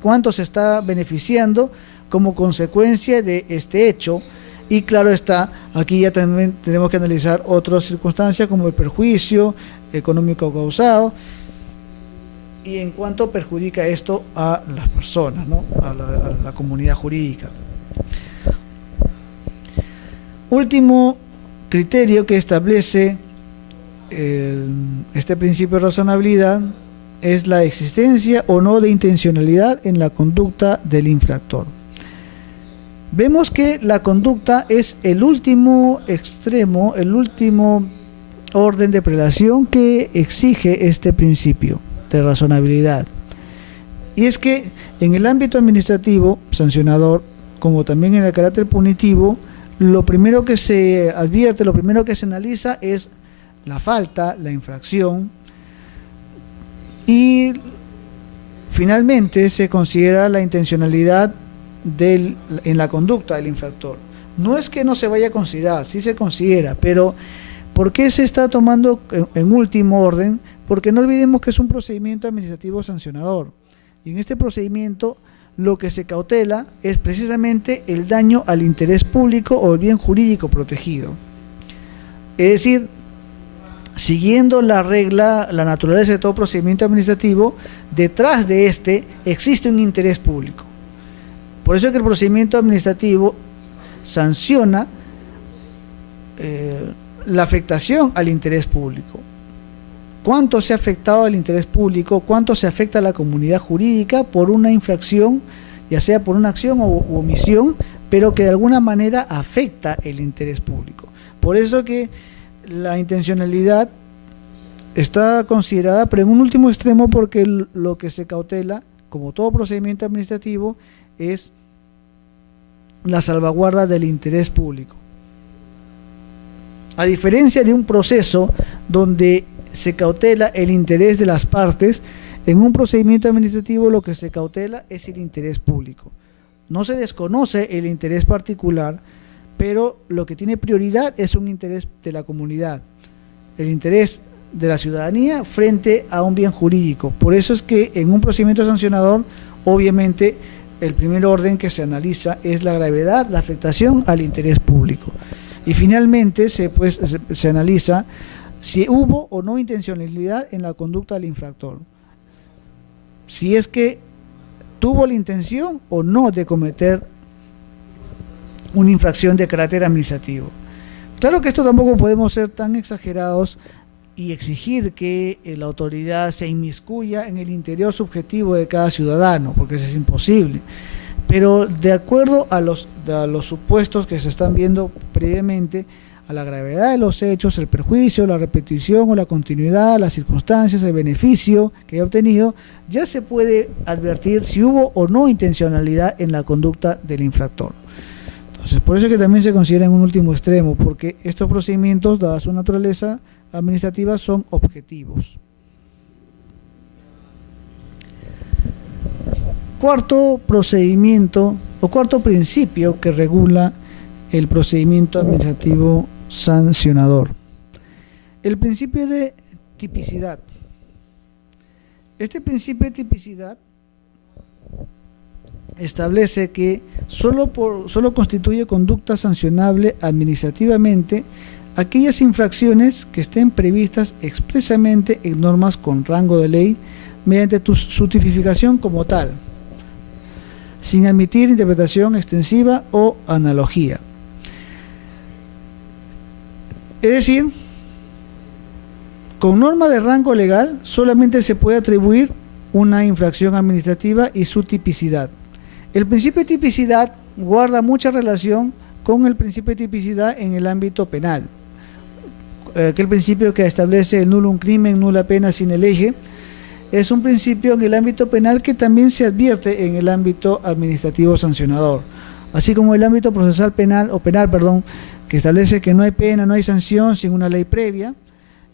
cuánto se está beneficiando como consecuencia de este hecho? Y claro está, aquí ya también tenemos que analizar otras circunstancias como el perjuicio económico causado y en cuánto perjudica esto a las personas, ¿no? a la comunidad jurídica. Último criterio que establece este principio de razonabilidad es la existencia o no de intencionalidad en la conducta del infractor. Vemos que la conducta es el último extremo, el último orden de prelación que exige este principio de razonabilidad. Y es que en el ámbito administrativo, sancionador, como también en el carácter punitivo, lo primero que se advierte, lo primero que se analiza es la falta, la infracción, y finalmente se considera la intencionalidad en la conducta del infractor. No es que no se vaya a considerar, sí se considera, pero ¿por qué se está tomando en último orden? Porque no olvidemos que es un procedimiento administrativo sancionador, y en este procedimiento lo que se cautela es precisamente el daño al interés público o el bien jurídico protegido. Es decir, siguiendo la regla, la naturaleza de todo procedimiento administrativo, detrás de este existe un interés público. Por eso es que el procedimiento administrativo sanciona la afectación al interés público. ¿Cuánto se ha afectado al interés público? ¿Cuánto se afecta a la comunidad jurídica por una infracción, ya sea por una acción u omisión, pero que de alguna manera afecta el interés público? Por eso que la intencionalidad está considerada, pero en un último extremo, porque lo que se cautela, como todo procedimiento administrativo, es la salvaguarda del interés público. A diferencia de un proceso donde se cautela el interés de las partes, en un procedimiento administrativo lo que se cautela es el interés público. No se desconoce el interés particular, pero lo que tiene prioridad es un interés de la comunidad, el interés de la ciudadanía frente a un bien jurídico. Por eso es que en un procedimiento sancionador, obviamente, el primer orden que se analiza es la gravedad, la afectación al interés público. Y finalmente se analiza si hubo o no intencionalidad en la conducta del infractor. Si es que tuvo la intención o no de cometer una infracción de carácter administrativo. Claro que esto tampoco podemos ser tan exagerados y exigir que la autoridad se inmiscuya en el interior subjetivo de cada ciudadano, porque eso es imposible. Pero de acuerdo a los supuestos que se están viendo previamente, a la gravedad de los hechos, el perjuicio, la repetición o la continuidad, las circunstancias, el beneficio que ha obtenido, ya se puede advertir si hubo o no intencionalidad en la conducta del infractor. Entonces, por eso es que también se considera en un último extremo, porque estos procedimientos, dada su naturaleza administrativa, son objetivos. Cuarto procedimiento o cuarto principio que regula el procedimiento administrativo sancionador. El principio de tipicidad. Este principio de tipicidad establece que solo constituye conducta sancionable administrativamente aquellas infracciones que estén previstas expresamente en normas con rango de ley mediante su tipificación como tal, sin admitir interpretación extensiva o analogía. Es decir, con norma de rango legal solamente se puede atribuir una infracción administrativa y su tipicidad. El principio de tipicidad guarda mucha relación con el principio de tipicidad en el ámbito penal, aquel principio que establece el nullum crimen, nula pena sine lege. Es un principio en el ámbito penal que también se advierte en el ámbito administrativo sancionador, así como el ámbito procesal penal, que establece que no hay pena, no hay sanción sin una ley previa.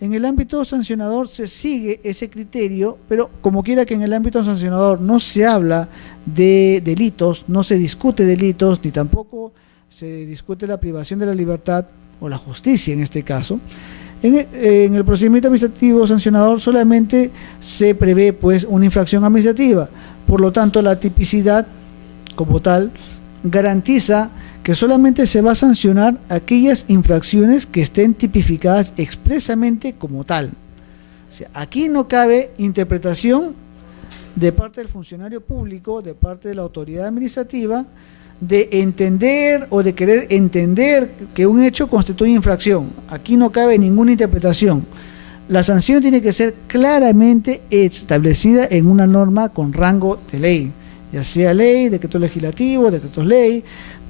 En el ámbito sancionador se sigue ese criterio, pero como quiera que en el ámbito sancionador no se habla de delitos, no se discute delitos, ni tampoco se discute la privación de la libertad o la justicia en este caso. En el procedimiento administrativo sancionador solamente se prevé pues una infracción administrativa, por lo tanto la tipicidad como tal garantiza que solamente se va a sancionar aquellas infracciones que estén tipificadas expresamente como tal. O sea, aquí no cabe interpretación de parte del funcionario público, de parte de la autoridad administrativa, de entender o de querer entender que un hecho constituye infracción. Aquí no cabe ninguna interpretación. La sanción tiene que ser claramente establecida en una norma con rango de ley, ya sea ley, decreto legislativo, decretos ley,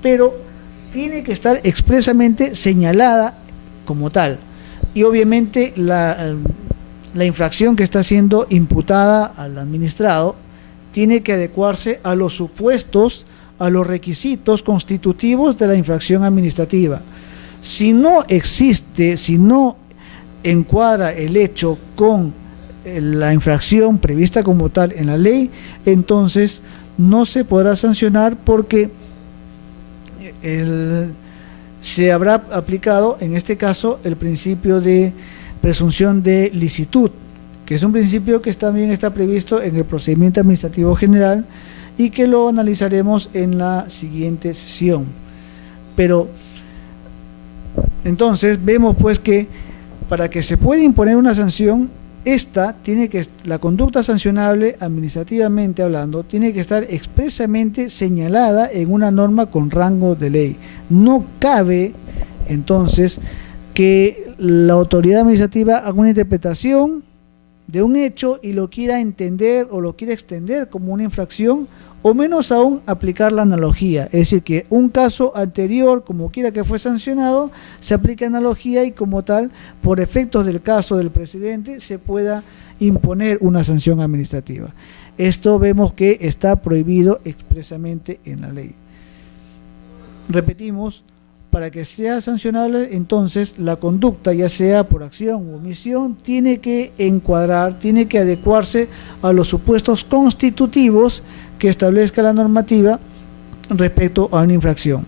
pero tiene que estar expresamente señalada como tal. Y obviamente la infracción que está siendo imputada al administrado tiene que adecuarse a los supuestos, a los requisitos constitutivos de la infracción administrativa. Si no existe, si no encuadra el hecho con la infracción prevista como tal en la ley, entonces no se podrá sancionar porque se habrá aplicado en este caso el principio de presunción de licitud, que es un principio que también está previsto en el procedimiento administrativo general y que lo analizaremos en la siguiente sesión. Pero entonces vemos pues que para que se pueda imponer una sanción, la conducta sancionable administrativamente hablando tiene que estar expresamente señalada en una norma con rango de ley. No cabe entonces que la autoridad administrativa haga una interpretación de un hecho y lo quiera entender o lo quiera extender como una infracción, o menos aún aplicar la analogía, es decir, que un caso anterior, como quiera que fue sancionado, se aplique analogía y como tal, por efectos del caso del precedente, se pueda imponer una sanción administrativa. Esto vemos que está prohibido expresamente en la ley. Repetimos, para que sea sancionable, entonces la conducta, ya sea por acción u omisión, tiene que encuadrar, tiene que adecuarse a los supuestos constitutivos que establezca la normativa respecto a una infracción.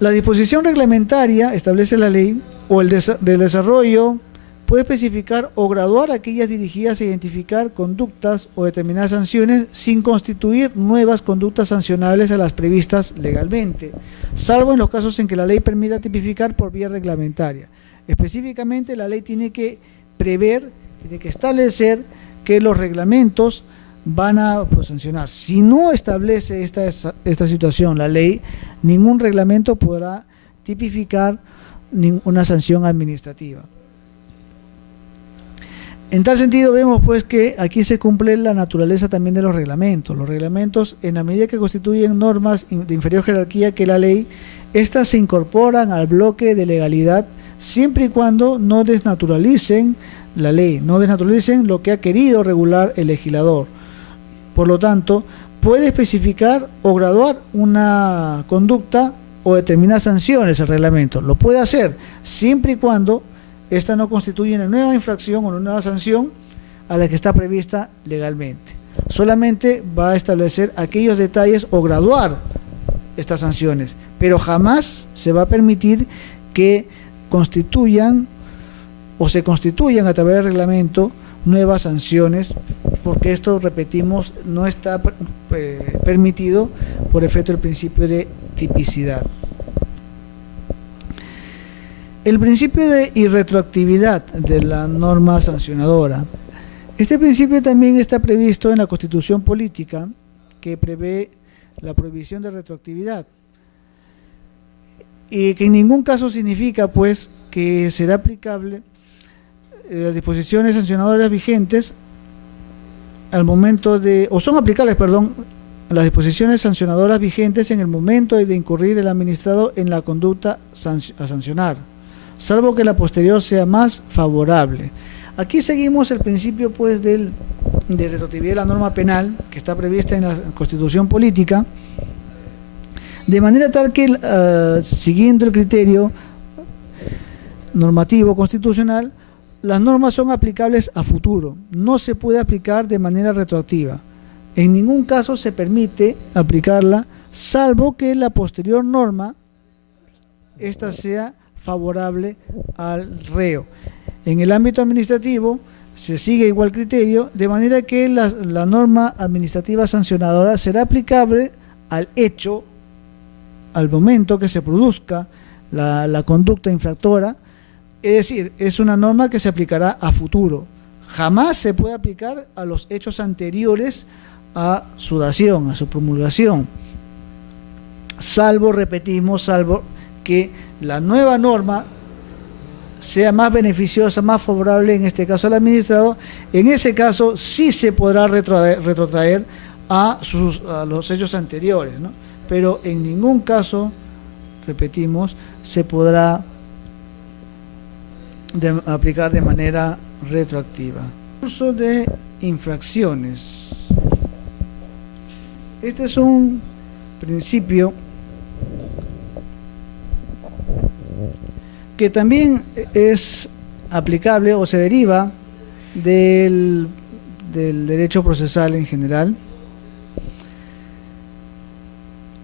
La disposición reglamentaria, establece la ley, o el del desarrollo, puede especificar o graduar aquellas dirigidas a identificar conductas o determinadas sanciones sin constituir nuevas conductas sancionables a las previstas legalmente, salvo en los casos en que la ley permita tipificar por vía reglamentaria. Específicamente, la ley tiene que prever, tiene que establecer que los reglamentos van a sancionar. Si no establece esta situación la ley, ningún reglamento podrá tipificar una sanción administrativa. En tal sentido, vemos pues que aquí se cumple la naturaleza también de los reglamentos. Los reglamentos, en la medida que constituyen normas de inferior jerarquía que la ley, estas se incorporan al bloque de legalidad siempre y cuando no desnaturalicen la ley, no desnaturalicen lo que ha querido regular el legislador. Por lo tanto, puede especificar o graduar una conducta o determinar sanciones el reglamento. Lo puede hacer siempre y cuando esta no constituye una nueva infracción o una nueva sanción a la que está prevista legalmente. Solamente va a establecer aquellos detalles o graduar estas sanciones, pero jamás se va a permitir que constituyan o se constituyan a través del reglamento nuevas sanciones, porque esto, repetimos, no está permitido por efecto del principio de tipicidad. El principio de irretroactividad de la norma sancionadora. Este principio también está previsto en la Constitución Política, que prevé la prohibición de retroactividad, y que en ningún caso significa pues que será aplicable las disposiciones sancionadoras vigentes al momento de, o son aplicables, perdón, las disposiciones sancionadoras vigentes en el momento de incurrir el administrado en la conducta a sancionar, salvo que la posterior sea más favorable. Aquí seguimos el principio pues de retroactividad de la norma penal que está prevista en la Constitución Política, de manera tal que siguiendo el criterio normativo constitucional, las normas son aplicables a futuro, no se puede aplicar de manera retroactiva. En ningún caso se permite aplicarla, salvo que la posterior norma esta sea favorable al reo. En el ámbito administrativo se sigue igual criterio, de manera que la norma administrativa sancionadora será aplicable al hecho, al momento que se produzca la conducta infractora. Es decir, es una norma que se aplicará a futuro. Jamás se puede aplicar a los hechos anteriores a su dación, a su promulgación. Salvo, repetimos, salvo que la nueva norma sea más beneficiosa, más favorable, en este caso al administrado. En ese caso sí se podrá retrotraer a los hechos anteriores, ¿no? Pero en ningún caso, repetimos, se podrá aplicar de manera retroactiva. Curso de infracciones. Este es un principio que también es aplicable o se deriva del derecho procesal en general,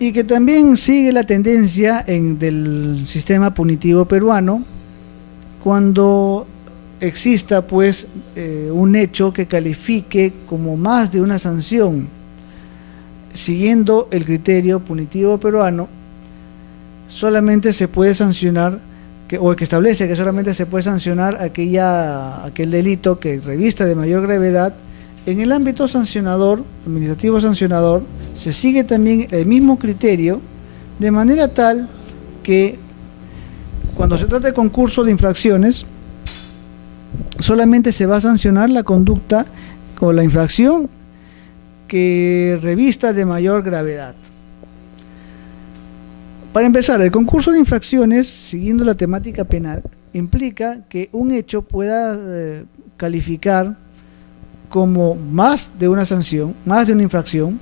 y que también sigue la tendencia del sistema punitivo peruano, cuando exista pues un hecho que califique como más de una sanción. Siguiendo el criterio punitivo peruano, solamente se puede sancionar, o que establece que solamente se puede sancionar aquel delito que revista de mayor gravedad. En el ámbito sancionador, administrativo sancionador, se sigue también el mismo criterio, de manera tal que cuando se trata de concurso de infracciones, solamente se va a sancionar la conducta o la infracción que revista de mayor gravedad. Para empezar, el concurso de infracciones, siguiendo la temática penal, implica que un hecho pueda calificar como más de una sanción, más de una infracción,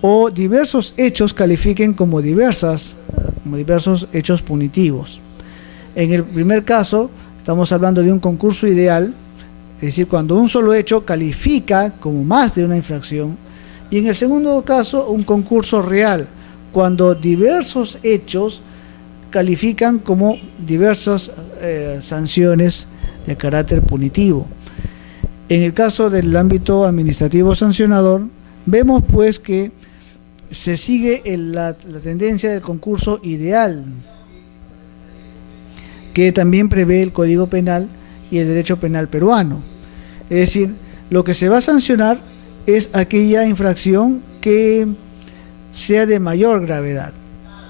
o diversos hechos califiquen como diversos hechos punitivos. En el primer caso, estamos hablando de un concurso ideal, es decir, cuando un solo hecho califica como más de una infracción, y en el segundo caso, un concurso real, cuando diversos hechos califican como diversas sanciones de carácter punitivo. En el caso del ámbito administrativo sancionador, vemos pues que se sigue la tendencia del concurso ideal, que también prevé el Código Penal y el derecho penal peruano. Es decir, lo que se va a sancionar es aquella infracción que sea de mayor gravedad.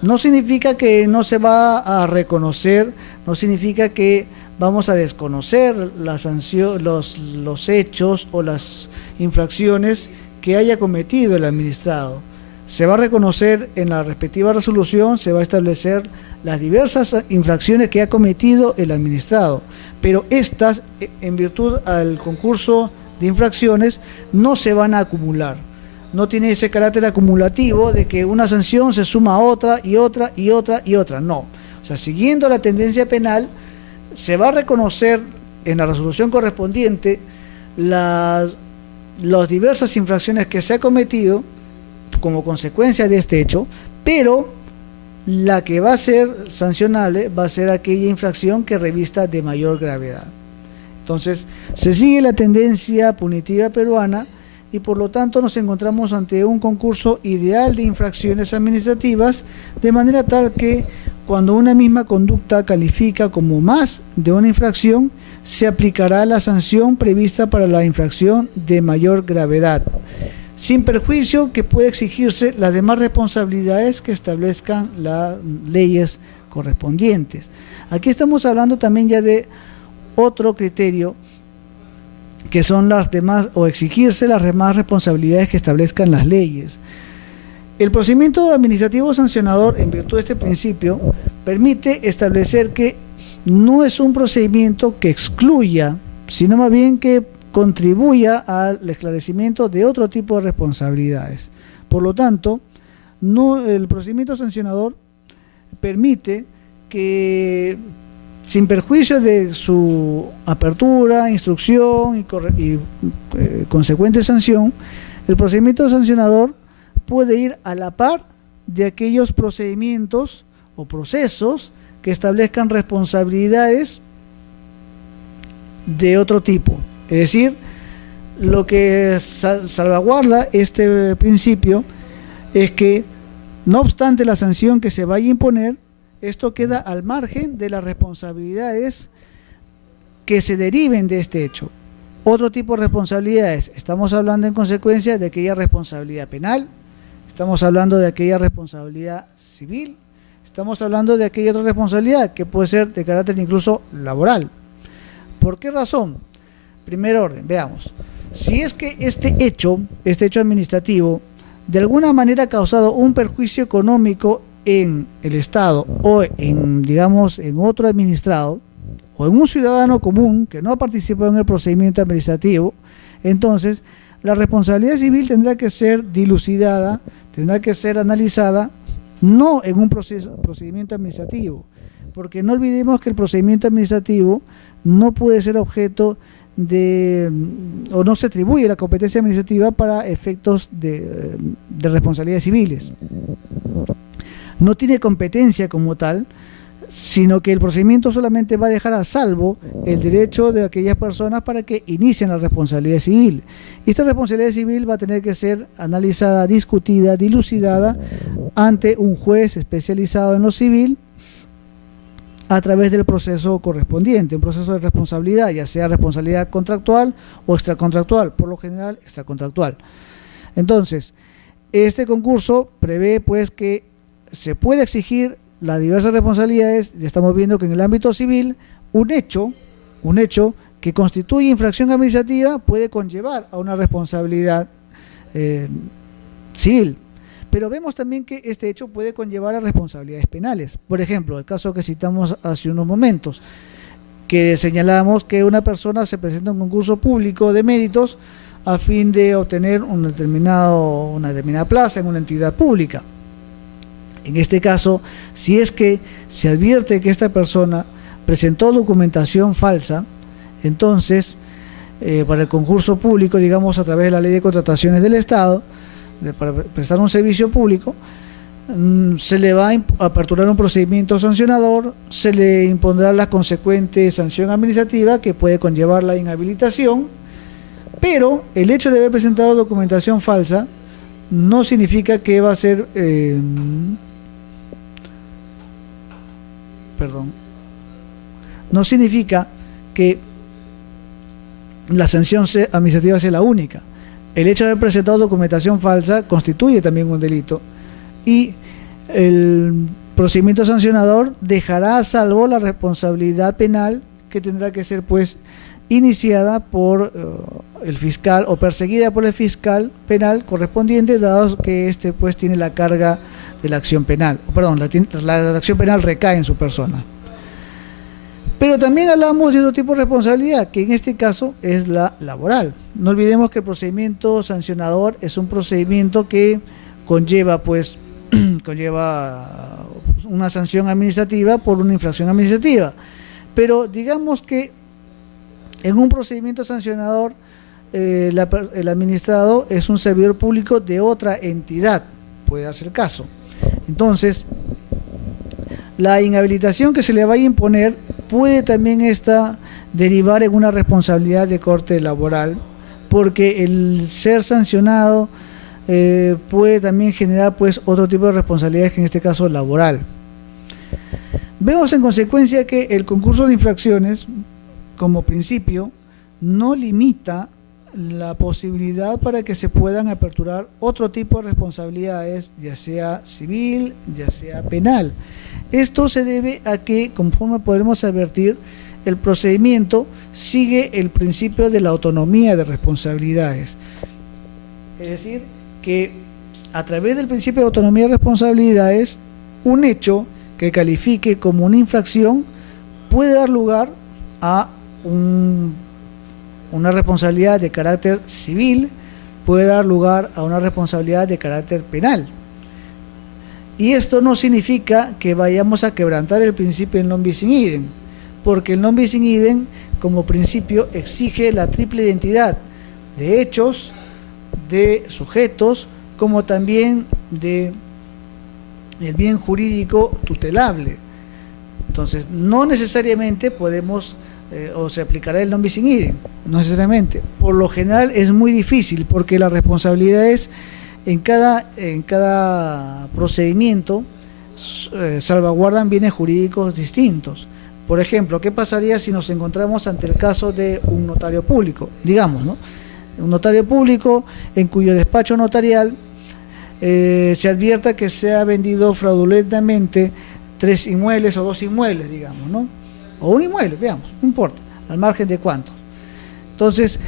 No significa que no se va a reconocer, no significa que vamos a desconocer la sanción, los hechos o las infracciones que haya cometido el administrado. Se va a reconocer en la respectiva resolución, se va a establecer las diversas infracciones que ha cometido el administrado, pero estas, en virtud al concurso de infracciones, no se van a acumular. No tiene ese carácter acumulativo de que una sanción se suma a otra y otra y otra y otra. No. O sea, siguiendo la tendencia penal, se va a reconocer en la resolución correspondiente las diversas infracciones que se ha cometido como consecuencia de este hecho, pero la que va a ser sancionable va a ser aquella infracción que revista de mayor gravedad. Entonces, se sigue la tendencia punitiva peruana y por lo tanto nos encontramos ante un concurso ideal de infracciones administrativas, de manera tal que cuando una misma conducta califica como más de una infracción, se aplicará la sanción prevista para la infracción de mayor gravedad, sin perjuicio que pueda exigirse las demás responsabilidades que establezcan las leyes correspondientes. Aquí estamos hablando también ya de otro criterio, que son las demás, o exigirse las demás responsabilidades que establezcan las leyes. El procedimiento administrativo sancionador, en virtud de este principio, permite establecer que no es un procedimiento que excluya, sino más bien que contribuya al esclarecimiento de otro tipo de responsabilidades. Por lo tanto, el procedimiento sancionador permite que, sin perjuicio de su apertura, instrucción y consecuente sanción, el procedimiento sancionador puede ir a la par de aquellos procedimientos o procesos que establezcan responsabilidades de otro tipo. Es decir, lo que salvaguarda este principio es que, no obstante la sanción que se vaya a imponer, esto queda al margen de las responsabilidades que se deriven de este hecho. Otro tipo de responsabilidades, estamos hablando en consecuencia de aquella responsabilidad penal, estamos hablando de aquella responsabilidad civil, estamos hablando de aquella otra responsabilidad que puede ser de carácter incluso laboral. ¿Por qué razón? Primer orden, veamos. Si es que este hecho administrativo, de alguna manera ha causado un perjuicio económico en el Estado o en otro administrado o en un ciudadano común que no ha participado en el procedimiento administrativo, entonces la responsabilidad civil tendrá que ser dilucidada, tendrá que ser analizada, no en un procedimiento administrativo, porque no olvidemos que el procedimiento administrativo no puede ser objeto o no se atribuye la competencia administrativa para efectos de responsabilidades civiles. No tiene competencia como tal, sino que el procedimiento solamente va a dejar a salvo el derecho de aquellas personas para que inicien la responsabilidad civil. Y esta responsabilidad civil va a tener que ser analizada, discutida, dilucidada ante un juez especializado en lo civil a través del proceso correspondiente, un proceso de responsabilidad, ya sea responsabilidad contractual o extracontractual, por lo general extracontractual. Entonces, este concurso prevé pues que se puede exigir las diversas responsabilidades. Ya estamos viendo que en el ámbito civil un hecho que constituye infracción administrativa puede conllevar a una responsabilidad civil. Pero vemos también que este hecho puede conllevar a responsabilidades penales. Por ejemplo, el caso que citamos hace unos momentos, que señalamos que una persona se presenta a un concurso público de méritos, a fin de obtener una determinada plaza en una entidad pública. En este caso, si es que se advierte que esta persona presentó documentación falsa, entonces, para el concurso público, digamos a través de la Ley de Contrataciones del Estado, para prestar un servicio público, se le va a aperturar un procedimiento sancionador, se le impondrá la consecuente sanción administrativa que puede conllevar la inhabilitación, pero el hecho de haber presentado documentación falsa no significa que va a ser no significa que la sanción administrativa sea la única. El hecho de haber presentado documentación falsa constituye también un delito y el procedimiento sancionador dejará a salvo la responsabilidad penal que tendrá que ser pues iniciada por el fiscal o perseguida por el fiscal penal correspondiente, dado que este pues tiene la carga de la acción penal, la acción penal recae en su persona. Pero también hablamos de otro tipo de responsabilidad, que en este caso es la laboral. No olvidemos que el procedimiento sancionador es un procedimiento que conlleva una sanción administrativa por una infracción administrativa. Pero digamos que en un procedimiento sancionador el administrado es un servidor público de otra entidad, puede darse el caso. Entonces, la inhabilitación que se le vaya a imponer puede también derivar en una responsabilidad de corte laboral, porque el ser sancionado puede también generar pues otro tipo de responsabilidades, que en este caso laboral. Vemos en consecuencia que el concurso de infracciones, como principio, no limita la posibilidad para que se puedan aperturar otro tipo de responsabilidades, ya sea civil, ya sea penal. Esto se debe a que, conforme podremos advertir, el procedimiento sigue el principio de la autonomía de responsabilidades. Es decir, que a través del principio de autonomía de responsabilidades, un hecho que califique como una infracción puede dar lugar a una responsabilidad de carácter civil, puede dar lugar a una responsabilidad de carácter penal. Y esto no significa que vayamos a quebrantar el principio del non bis in idem, porque el non bis in idem como principio exige la triple identidad de hechos, de sujetos, como también de el bien jurídico tutelable. Entonces, no necesariamente podemos o se aplicará el non bis in idem, no necesariamente. Por lo general es muy difícil, porque las responsabilidades en cada procedimiento salvaguardan bienes jurídicos distintos. Por ejemplo, ¿qué pasaría si nos encontramos ante el caso de un notario público? Digamos, ¿no? Un notario público en cuyo despacho notarial se advierta que se ha vendido fraudulentamente 3 inmuebles o 2 inmuebles, digamos, ¿no? O un inmueble, veamos, no importa, al margen de cuántos. Entonces,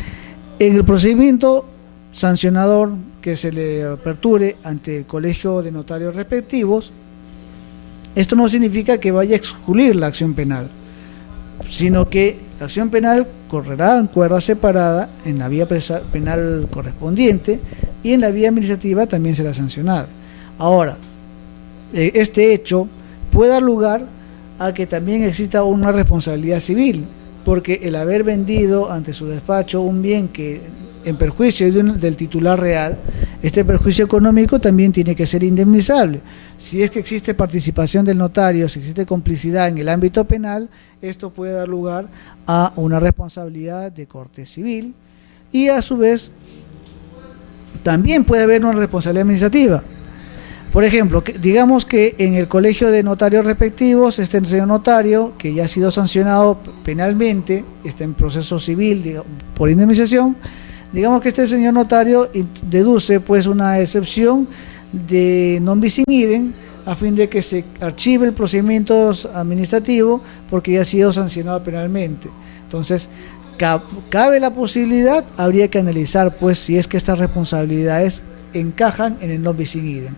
en el procedimiento sancionador que se le aperture ante el colegio de notarios respectivos, esto no significa que vaya a excluir la acción penal, sino que la acción penal correrá en cuerda separada en la vía penal correspondiente, y en la vía administrativa también será sancionada. Ahora, este hecho puede dar lugar a que también exista una responsabilidad civil, porque el haber vendido ante su despacho un bien que en perjuicio del titular real, este perjuicio económico también tiene que ser indemnizable. Si es que existe participación del notario, si existe complicidad en el ámbito penal, esto puede dar lugar a una responsabilidad de corte civil, y a su vez también puede haber una responsabilidad administrativa. Por ejemplo, digamos que en el colegio de notarios respectivos este señor notario, que ya ha sido sancionado penalmente, está en proceso civil por indemnización. Digamos que este señor notario deduce pues una excepción de non bis in idem a fin de que se archive el procedimiento administrativo, porque ya ha sido sancionado penalmente. Entonces, cabe la posibilidad, habría que analizar pues si es que estas responsabilidades encajan en el non bis in idem,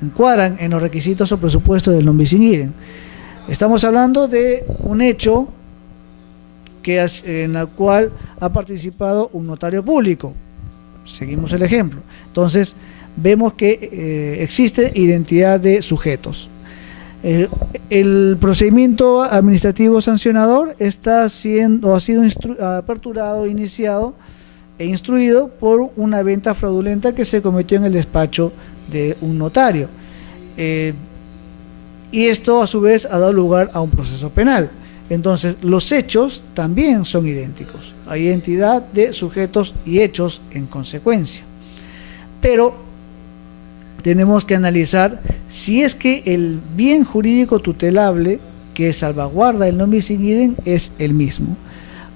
encuadran en los requisitos o presupuestos del non bis in idem. Estamos hablando de un hecho en el cual ha participado un notario público, Seguimos el ejemplo. Entonces, vemos que existe identidad de sujetos. El procedimiento administrativo sancionador ha sido aperturado, iniciado e instruido por una venta fraudulenta que se cometió en el despacho de un notario. Y esto a su vez ha dado lugar a un proceso penal. Entonces, los hechos también son idénticos. Hay identidad de sujetos y hechos en consecuencia. Pero tenemos que analizar si es que el bien jurídico tutelable que salvaguarda el non bis in idem es el mismo.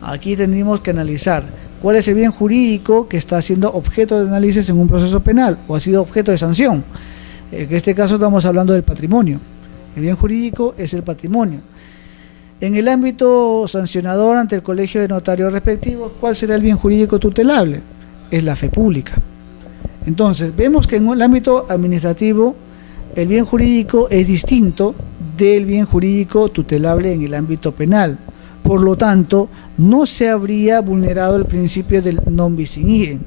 Aquí tenemos que analizar cuál es el bien jurídico que está siendo objeto de análisis en un proceso penal o ha sido objeto de sanción. En este caso estamos hablando del patrimonio. El bien jurídico es el patrimonio. En el ámbito sancionador ante el colegio de notarios respectivos, ¿cuál será el bien jurídico tutelable? Es la fe pública. Entonces, vemos que en el ámbito administrativo el bien jurídico es distinto del bien jurídico tutelable en el ámbito penal. Por lo tanto, no se habría vulnerado el principio del non bis in idem.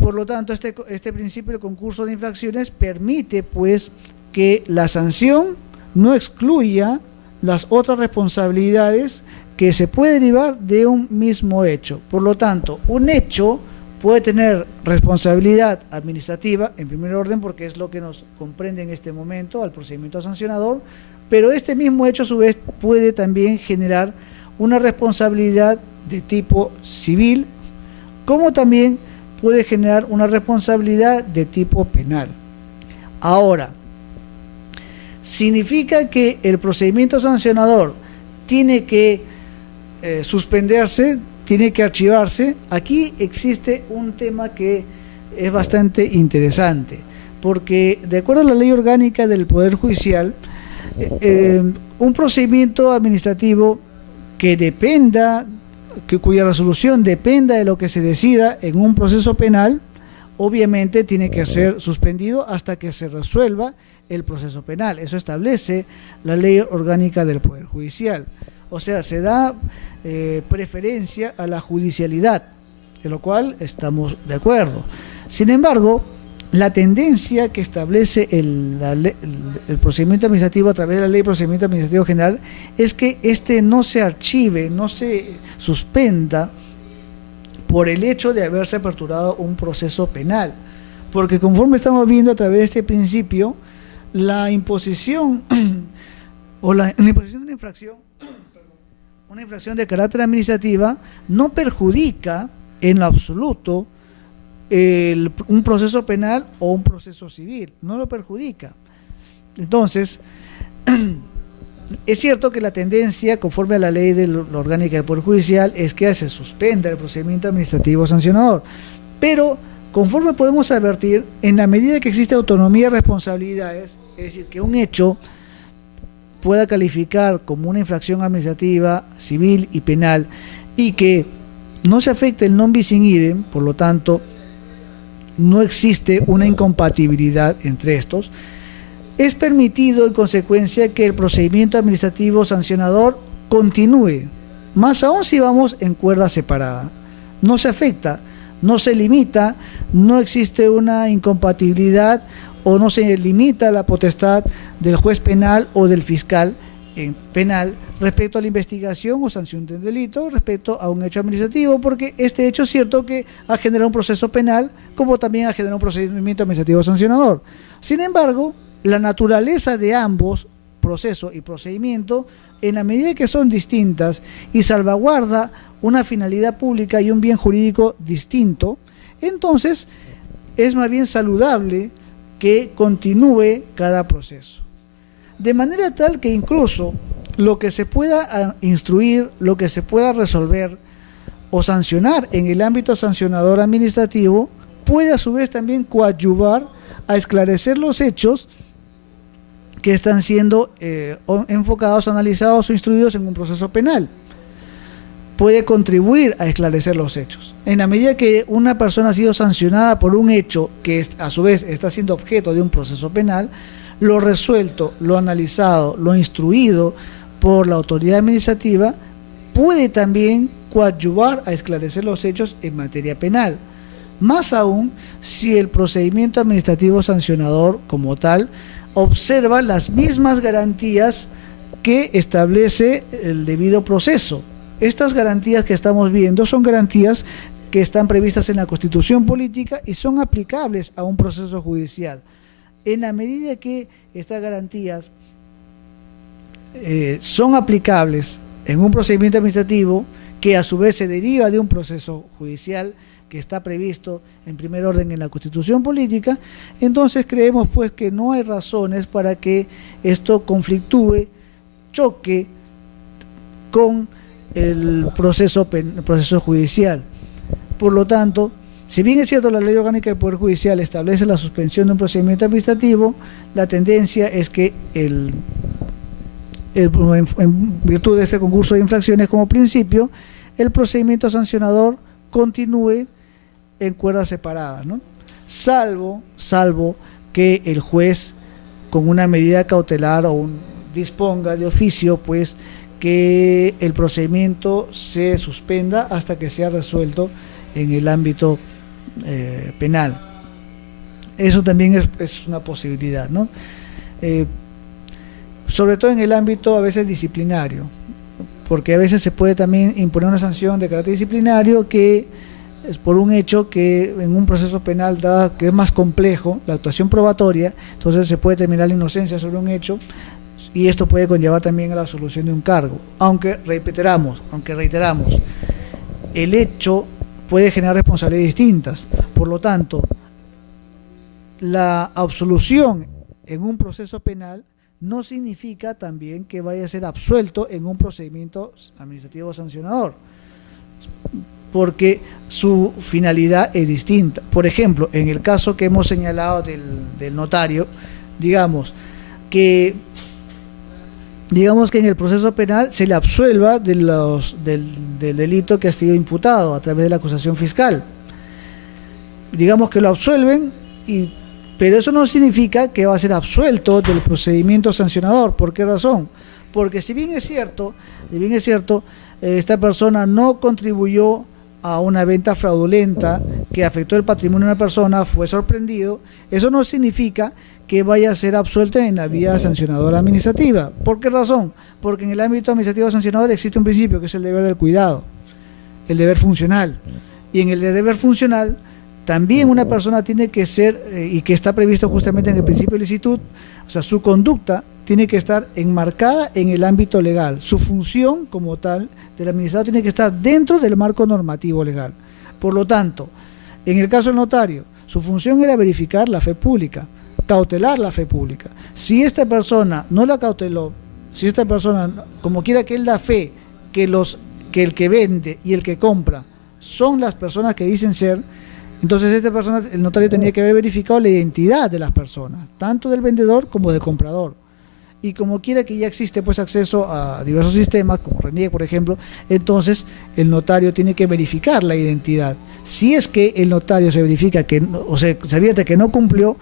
Por lo tanto, este principio del concurso de infracciones permite pues que la sanción no excluya las otras responsabilidades que se puede derivar de un mismo hecho. Por lo tanto, un hecho puede tener responsabilidad administrativa en primer orden porque es lo que nos comprende en este momento al procedimiento sancionador, pero este mismo hecho a su vez puede también generar una responsabilidad de tipo civil, como también puede generar una responsabilidad de tipo penal. Ahora, ¿significa que el procedimiento sancionador tiene que suspenderse, tiene que archivarse? Aquí existe un tema que es bastante interesante, porque de acuerdo a la ley orgánica del Poder Judicial, un procedimiento administrativo cuya resolución dependa de lo que se decida en un proceso penal, obviamente tiene que ser suspendido hasta que se resuelva el proceso penal. Eso establece la ley orgánica del Poder Judicial. O sea, se da preferencia a la judicialidad, de lo cual estamos de acuerdo. Sin embargo, la tendencia que establece el procedimiento administrativo a través de la Ley de Procedimiento Administrativo General es que este no se archive, no se suspenda por el hecho de haberse aperturado un proceso penal. Porque conforme estamos viendo a través de este principio, la imposición o la imposición de una infracción de carácter administrativa no perjudica en lo absoluto un proceso penal o un proceso civil, no lo perjudica. Entonces, es cierto que la tendencia, conforme a la ley de la orgánica del Poder Judicial, es que se suspenda el procedimiento administrativo sancionador, pero conforme podemos advertir, en la medida que existe autonomía de responsabilidades, es decir, que un hecho pueda calificar como una infracción administrativa, civil y penal, y que no se afecte el non bis in idem, por lo tanto, no existe una incompatibilidad entre estos, es permitido en consecuencia que el procedimiento administrativo sancionador continúe, más aún si vamos en cuerda separada. No se afecta, no se limita, no existe una incompatibilidad o no se limita la potestad del juez penal o del fiscal penal respecto a la investigación o sanción del delito respecto a un hecho administrativo, porque este hecho es cierto que ha generado un proceso penal como también ha generado un procedimiento administrativo sancionador. Sin embargo, la naturaleza de ambos, proceso y procedimiento, en la medida que son distintas y salvaguarda una finalidad pública y un bien jurídico distinto, entonces es más bien saludable que continúe cada proceso. De manera tal que incluso lo que se pueda instruir, lo que se pueda resolver o sancionar en el ámbito sancionador administrativo, puede a su vez también coadyuvar a esclarecer los hechos que están siendo enfocados, analizados o instruidos en un proceso penal. Puede contribuir a esclarecer los hechos. En la medida que una persona ha sido sancionada por un hecho que a su vez está siendo objeto de un proceso penal, lo resuelto, lo analizado, lo instruido por la autoridad administrativa puede también coadyuvar a esclarecer los hechos en materia penal. Más aún si el procedimiento administrativo sancionador como tal observa las mismas garantías que establece el debido proceso. Estas garantías que estamos viendo son garantías que están previstas en la Constitución Política y son aplicables a un proceso judicial. En la medida que estas garantías son aplicables en un procedimiento administrativo que a su vez se deriva de un proceso judicial que está previsto en primer orden en la Constitución Política, entonces creemos pues que no hay razones para que esto conflictúe, choque con el proceso judicial. Por lo tanto, si bien es cierto la Ley Orgánica del Poder Judicial establece la suspensión de un procedimiento administrativo, la tendencia es que en virtud de este concurso de infracciones como principio, el procedimiento sancionador continúe en cuerdas separadas, ¿no? Salvo que el juez con una medida cautelar disponga de oficio pues que el procedimiento se suspenda hasta que sea resuelto en el ámbito penal. Eso también es una posibilidad, ¿no? Sobre todo en el ámbito a veces disciplinario, porque a veces se puede también imponer una sanción de carácter disciplinario que es por un hecho que en un proceso penal, dado que es más complejo la actuación probatoria, entonces se puede determinar la inocencia sobre un hecho y esto puede conllevar también a la absolución de un cargo, aunque reiteramos, el hecho puede generar responsabilidades distintas. Por lo tanto, la absolución en un proceso penal no significa también que vaya a ser absuelto en un procedimiento administrativo sancionador, porque su finalidad es distinta. Por ejemplo, en el caso que hemos señalado del notario, digamos que en el proceso penal se le absuelva del delito que ha sido imputado a través de la acusación fiscal. Digamos que lo absuelven, pero eso no significa que va a ser absuelto del procedimiento sancionador. ¿Por qué razón? Porque si bien es cierto, esta persona no contribuyó a una venta fraudulenta que afectó el patrimonio de una persona, fue sorprendido, eso no significa que vaya a ser absuelto en la vía sancionadora administrativa. ¿Por qué razón? Porque en el ámbito administrativo sancionador existe un principio que es el deber del cuidado, el deber funcional. Y en el deber funcional también una persona tiene que ser, y que está previsto justamente en el principio de licitud, o sea, su conducta tiene que estar enmarcada en el ámbito legal. Su función como tal del administrador tiene que estar dentro del marco normativo legal. Por lo tanto, en el caso del notario, su función era verificar la fe pública, cautelar la fe pública. Si esta persona no la cauteló, si esta persona, como quiera que él da fe, que el que vende y el que compra son las personas que dicen ser, entonces esta persona, el notario tenía que haber verificado la identidad de las personas, tanto del vendedor como del comprador. Y como quiera que ya existe pues acceso a diversos sistemas, como RENIEC por ejemplo, entonces el notario tiene que verificar la identidad. Si es que el notario se verifica se advierte que no cumplió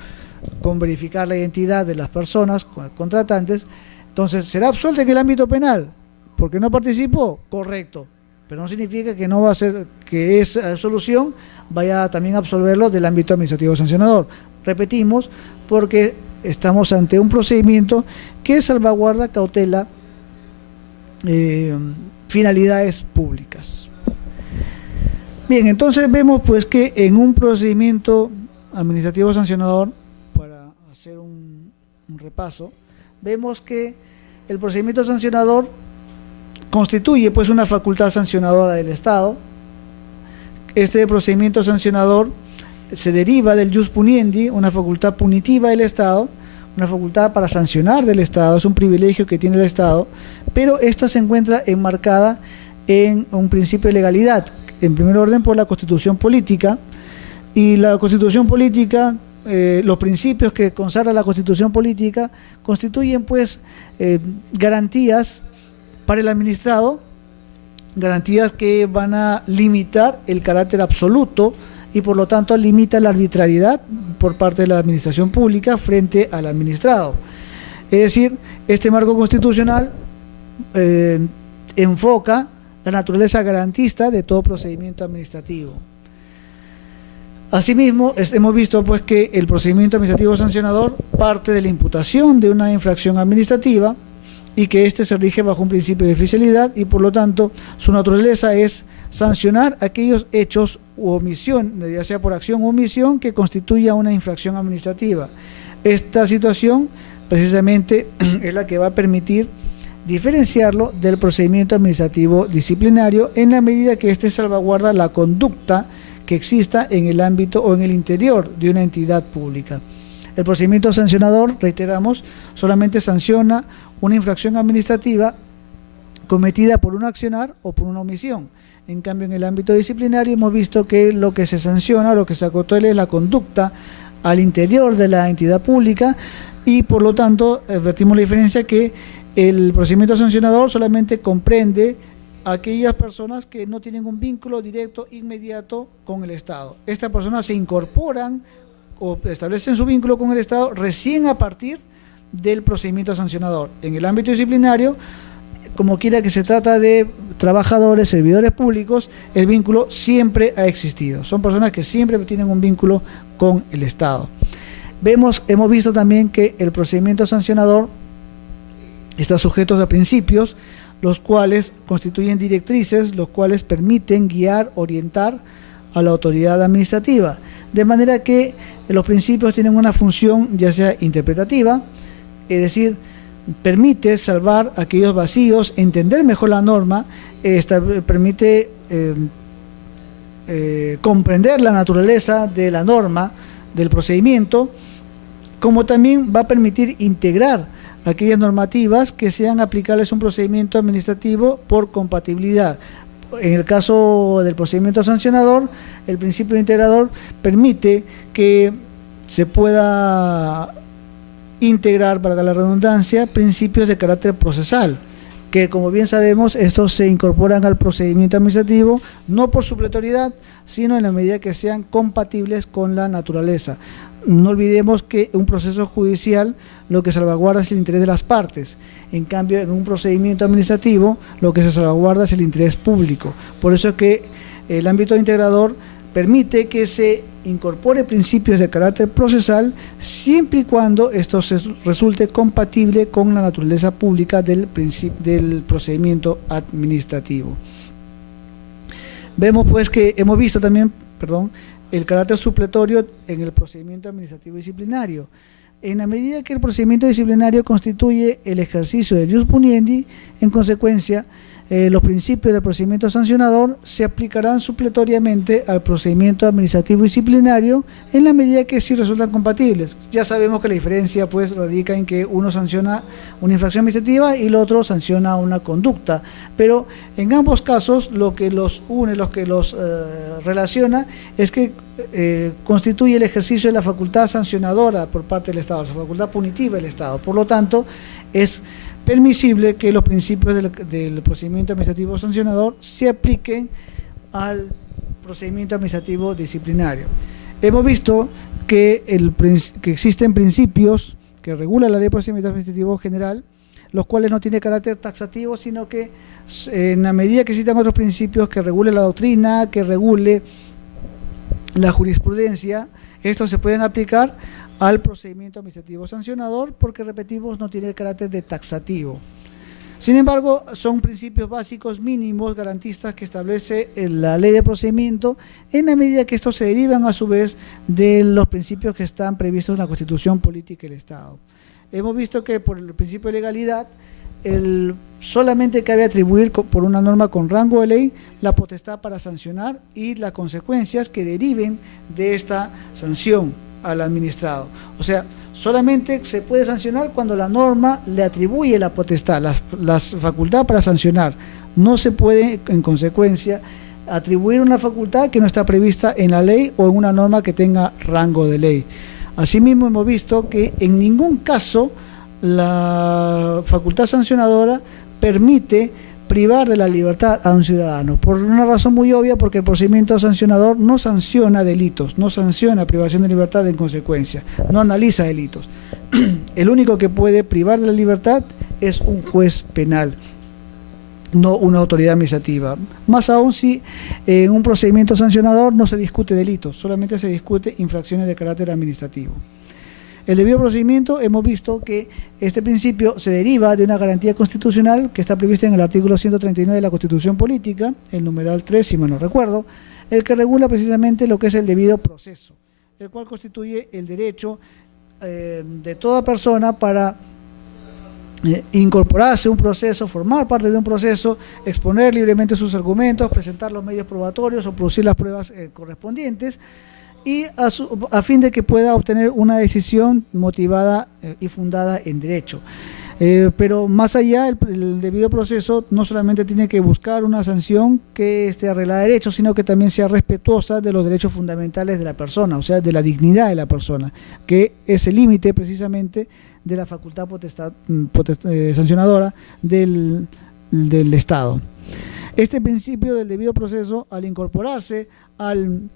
con verificar la identidad de las personas contratantes, entonces será absuelto en el ámbito penal, porque no participó, correcto, pero no significa que no va a ser, que esa solución vaya también a absolverlo del ámbito administrativo sancionador. Repetimos, porque estamos ante un procedimiento que salvaguarda, cautela finalidades públicas. Bien, entonces vemos pues que en un procedimiento administrativo sancionador, para hacer un repaso, vemos que el procedimiento sancionador constituye pues una facultad sancionadora del Estado. Este procedimiento sancionador se deriva del jus puniendi, una facultad punitiva del Estado, una facultad para sancionar del Estado, es un privilegio que tiene el Estado, pero esta se encuentra enmarcada en un principio de legalidad, en primer orden por la Constitución Política, y la Constitución Política, los principios que consagra la Constitución Política constituyen pues garantías para el administrado, garantías que van a limitar el carácter absoluto y por lo tanto limita la arbitrariedad por parte de la administración pública frente al administrado. Es decir, este marco constitucional enfoca la naturaleza garantista de todo procedimiento administrativo. Asimismo, hemos visto pues que el procedimiento administrativo sancionador parte de la imputación de una infracción administrativa y que éste se rige bajo un principio de oficialidad y por lo tanto su naturaleza es sancionar aquellos hechos u omisión, ya sea por acción o omisión, que constituya una infracción administrativa. Esta situación precisamente es la que va a permitir diferenciarlo del procedimiento administrativo disciplinario en la medida que éste salvaguarda la conducta que exista en el ámbito o en el interior de una entidad pública. El procedimiento sancionador, reiteramos, solamente sanciona una infracción administrativa cometida por un accionar o por una omisión. En cambio, en el ámbito disciplinario hemos visto que lo que se sanciona, lo que se acotuela es la conducta al interior de la entidad pública y por lo tanto advertimos la diferencia que el procedimiento sancionador solamente comprende a aquellas personas que no tienen un vínculo directo inmediato con el Estado. Estas personas se incorporan o establecen su vínculo con el Estado recién a partir del procedimiento sancionador. En el ámbito disciplinario, como quiera que se trata de trabajadores, servidores públicos, el vínculo siempre ha existido. Son personas que siempre tienen un vínculo con el Estado. Hemos visto también que el procedimiento sancionador está sujeto a principios, los cuales constituyen directrices, los cuales permiten guiar, orientar a la autoridad administrativa, de manera que los principios tienen una función ya sea interpretativa, es decir, permite salvar aquellos vacíos, entender mejor la norma, permite comprender la naturaleza de la norma, del procedimiento, como también va a permitir integrar aquellas normativas que sean aplicables a un procedimiento administrativo por compatibilidad. En el caso del procedimiento sancionador, el principio integrador permite que se pueda integrar, valga la redundancia, principios de carácter procesal, que como bien sabemos, estos se incorporan al procedimiento administrativo no por supletoriedad, sino en la medida que sean compatibles con la naturaleza. No olvidemos que un proceso judicial lo que salvaguarda es el interés de las partes. En cambio, en un procedimiento administrativo lo que se salvaguarda es el interés público. Por eso es que el ámbito integrador permite que se incorpore principios de carácter procesal siempre y cuando esto resulte compatible con la naturaleza pública del procedimiento administrativo. Vemos pues que hemos visto también, el carácter supletorio en el procedimiento administrativo disciplinario. En la medida que el procedimiento disciplinario constituye el ejercicio del ius puniendi, en consecuencia, los principios del procedimiento sancionador se aplicarán supletoriamente al procedimiento administrativo disciplinario en la medida que sí resultan compatibles. Ya sabemos que la diferencia pues radica en que uno sanciona una infracción administrativa y el otro sanciona una conducta, pero en ambos casos lo que los une, lo que los relaciona es que constituye el ejercicio de la facultad sancionadora por parte del Estado, la facultad punitiva del Estado. Por lo tanto, es permisible que los principios del procedimiento administrativo sancionador se apliquen al procedimiento administrativo disciplinario. Hemos visto que existen principios que regula la ley de procedimiento administrativo general, los cuales no tienen carácter taxativo, sino que en la medida que existan otros principios que regule la doctrina, que regule la jurisprudencia, estos se pueden aplicar al procedimiento administrativo sancionador porque, repetimos, no tiene el carácter de taxativo. Sin embargo, son principios básicos mínimos garantistas que establece la ley de procedimiento en la medida que estos se derivan a su vez de los principios que están previstos en la Constitución Política del Estado. Hemos visto que por el principio de legalidad solamente cabe atribuir por una norma con rango de ley la potestad para sancionar y las consecuencias que deriven de esta sanción al administrado. O sea, solamente se puede sancionar cuando la norma le atribuye la potestad, la facultad para sancionar. No se puede, en consecuencia, atribuir una facultad que no está prevista en la ley o en una norma que tenga rango de ley. Asimismo, hemos visto que en ningún caso la facultad sancionadora permite privar de la libertad a un ciudadano, por una razón muy obvia, porque el procedimiento sancionador no sanciona delitos, no sanciona privación de libertad en consecuencia, no analiza delitos. El único que puede privar de la libertad es un juez penal. no una autoridad administrativa. Más aún si en un procedimiento sancionador no se discute delitos, solamente se discute infracciones de carácter administrativo. El debido procedimiento, hemos visto que este principio se deriva de una garantía constitucional que está prevista en el artículo 139 de la Constitución Política, el numeral 3, si mal no recuerdo, el que regula precisamente lo que es el debido proceso, el cual constituye el derecho de toda persona para incorporarse a un proceso, formar parte de un proceso, exponer libremente sus argumentos, presentar los medios probatorios o producir las pruebas correspondientes, y a fin de que pueda obtener una decisión motivada y fundada en derecho. Pero más allá, el debido proceso no solamente tiene que buscar una sanción que esté arreglada de derecho, sino que también sea respetuosa de los derechos fundamentales de la persona, o sea, de la dignidad de la persona, que es el límite precisamente de la facultad sancionadora del Estado. Este principio del debido proceso, al incorporarse al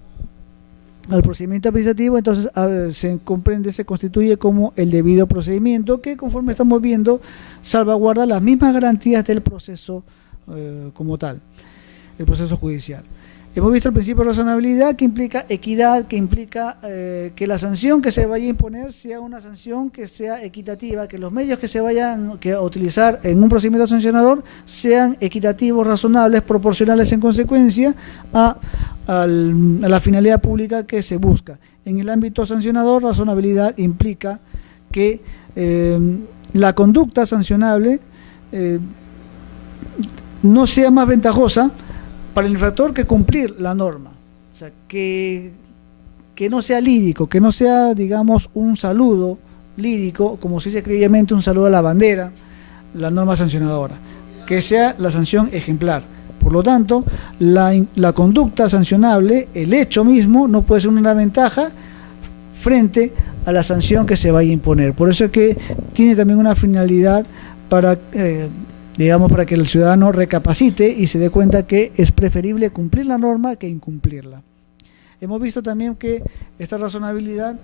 procedimiento administrativo, entonces se comprende, se constituye como el debido procedimiento, que conforme estamos viendo salvaguarda las mismas garantías del proceso como tal, el proceso judicial. Hemos visto el principio de razonabilidad, que implica equidad, que implica que la sanción que se vaya a imponer sea una sanción que sea equitativa, que los medios que se vayan a utilizar en un procedimiento sancionador sean equitativos, razonables, proporcionales en consecuencia a la finalidad pública que se busca. En el ámbito sancionador, razonabilidad implica que la conducta sancionable no sea más ventajosa para el infractor que cumplir la norma. O sea, que no sea lírico, que no sea, digamos, un saludo lírico, como se dice criolmente, un saludo a la bandera, la norma sancionadora, que sea la sanción ejemplar. Por lo tanto, la conducta sancionable, el hecho mismo, no puede ser una ventaja frente a la sanción que se vaya a imponer. Por eso es que tiene también una finalidad para, para que el ciudadano recapacite y se dé cuenta que es preferible cumplir la norma que incumplirla. Hemos visto también que esta razonabilidad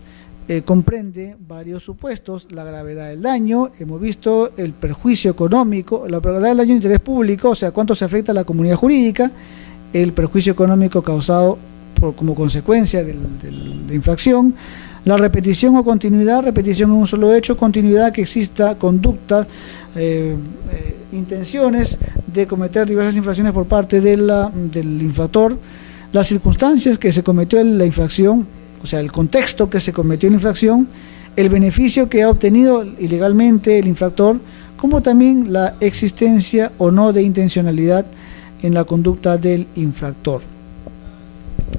comprende varios supuestos: la gravedad del daño, hemos visto el perjuicio económico, la gravedad del daño de interés público, o sea, cuánto se afecta a la comunidad jurídica, el perjuicio económico causado como consecuencia de infracción, la repetición o continuidad, repetición en un solo hecho, continuidad que exista conducta, intenciones de cometer diversas infracciones por parte del infractor, las circunstancias que se cometió la infracción, o sea, el contexto que se cometió la infracción, el beneficio que ha obtenido ilegalmente el infractor, como también la existencia o no de intencionalidad en la conducta del infractor.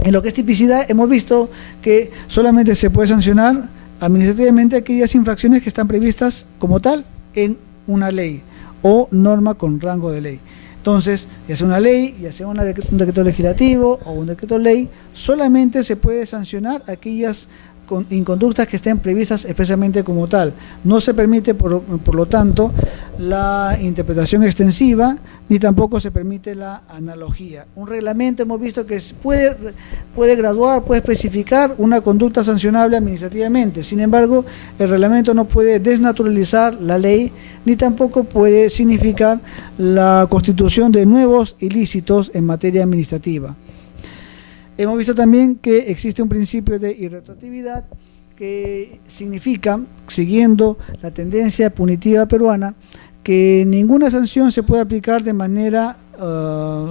En lo que es tipicidad, hemos visto que solamente se puede sancionar administrativamente aquellas infracciones que están previstas como tal en una ley o norma con rango de ley. Entonces, ya sea una ley, ya sea un decreto legislativo o un decreto ley, solamente se puede sancionar aquellas inconductas que estén previstas especialmente como tal. No se permite, por lo tanto, la interpretación extensiva, ni tampoco se permite la analogía. Un reglamento hemos visto que puede graduar, puede especificar una conducta sancionable administrativamente. Sin embargo, el reglamento no puede desnaturalizar la ley, ni tampoco puede significar la constitución de nuevos ilícitos en materia administrativa. Hemos visto también que existe un principio de irretroactividad que significa, siguiendo la tendencia punitiva peruana, que ninguna sanción se puede aplicar de manera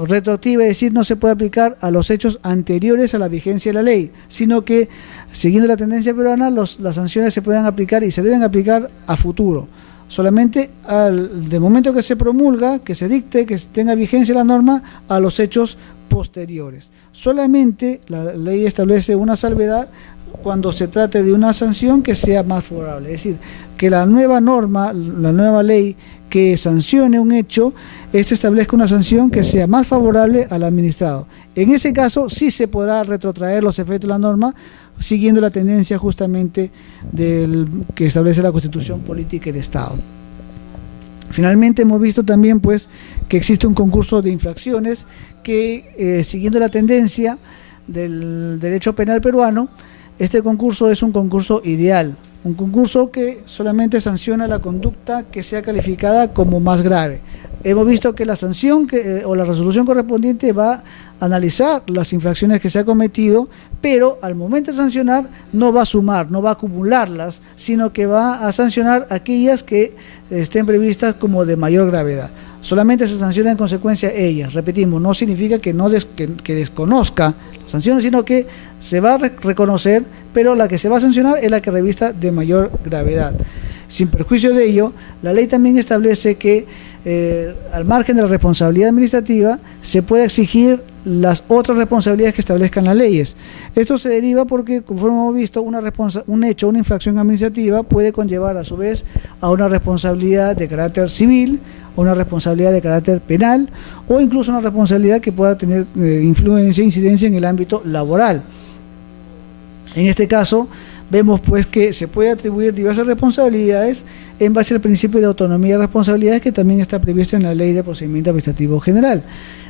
retroactiva, es decir, no se puede aplicar a los hechos anteriores a la vigencia de la ley, sino que, siguiendo la tendencia peruana, las sanciones se pueden aplicar y se deben aplicar a futuro. Solamente del momento que se promulga, que se dicte, que tenga vigencia la norma, a los hechos posteriores. Solamente la ley establece una salvedad cuando se trate de una sanción que sea más favorable, es decir, que la nueva norma, la nueva ley que sancione un hecho, establezca una sanción que sea más favorable al administrado. En ese caso sí se podrá retrotraer los efectos de la norma, siguiendo la tendencia justamente que establece la Constitución Política del Estado. Finalmente hemos visto también pues que existe un concurso de infracciones que, siguiendo la tendencia del derecho penal peruano, este concurso es un concurso ideal, un concurso que solamente sanciona la conducta que sea calificada como más grave. hemos visto que la sanción o la resolución correspondiente va a analizar las infracciones que se ha cometido, pero al momento de sancionar no va a sumar, no va a acumularlas, sino que va a sancionar aquellas que estén previstas como de mayor gravedad. Solamente se sanciona en consecuencia ellas. Repetimos, no significa que que desconozca las sanciones, sino que se va a reconocer, pero la que se va a sancionar es la que revista de mayor gravedad. Sin perjuicio de ello, la ley también establece que al margen de la responsabilidad administrativa se puede exigir las otras responsabilidades que establezcan las leyes. Esto se deriva porque, conforme hemos visto, un hecho, una infracción administrativa puede conllevar a su vez a una responsabilidad de carácter civil, una responsabilidad de carácter penal o incluso una responsabilidad que pueda tener influencia e incidencia en el ámbito laboral. En este caso, vemos pues que se puede atribuir diversas responsabilidades en base al principio de autonomía de responsabilidades que también está previsto en la Ley de Procedimiento Administrativo General,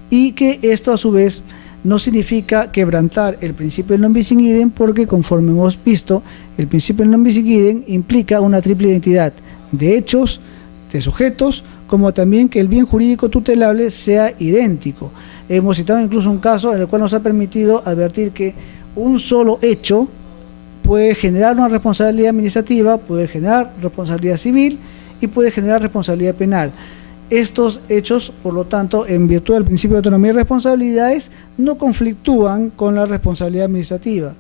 y que esto a su vez no significa quebrantar el principio del non bis in idem, porque conforme hemos visto, el principio del non bis in idem implica una triple identidad de hechos, de sujetos, como también que el bien jurídico tutelable sea idéntico. Hemos citado incluso un caso en el cual nos ha permitido advertir que un solo hecho puede generar una responsabilidad administrativa, puede generar responsabilidad civil y puede generar responsabilidad penal. Estos hechos, por lo tanto, en virtud del principio de autonomía y responsabilidades, no conflictúan con la responsabilidad administrativa.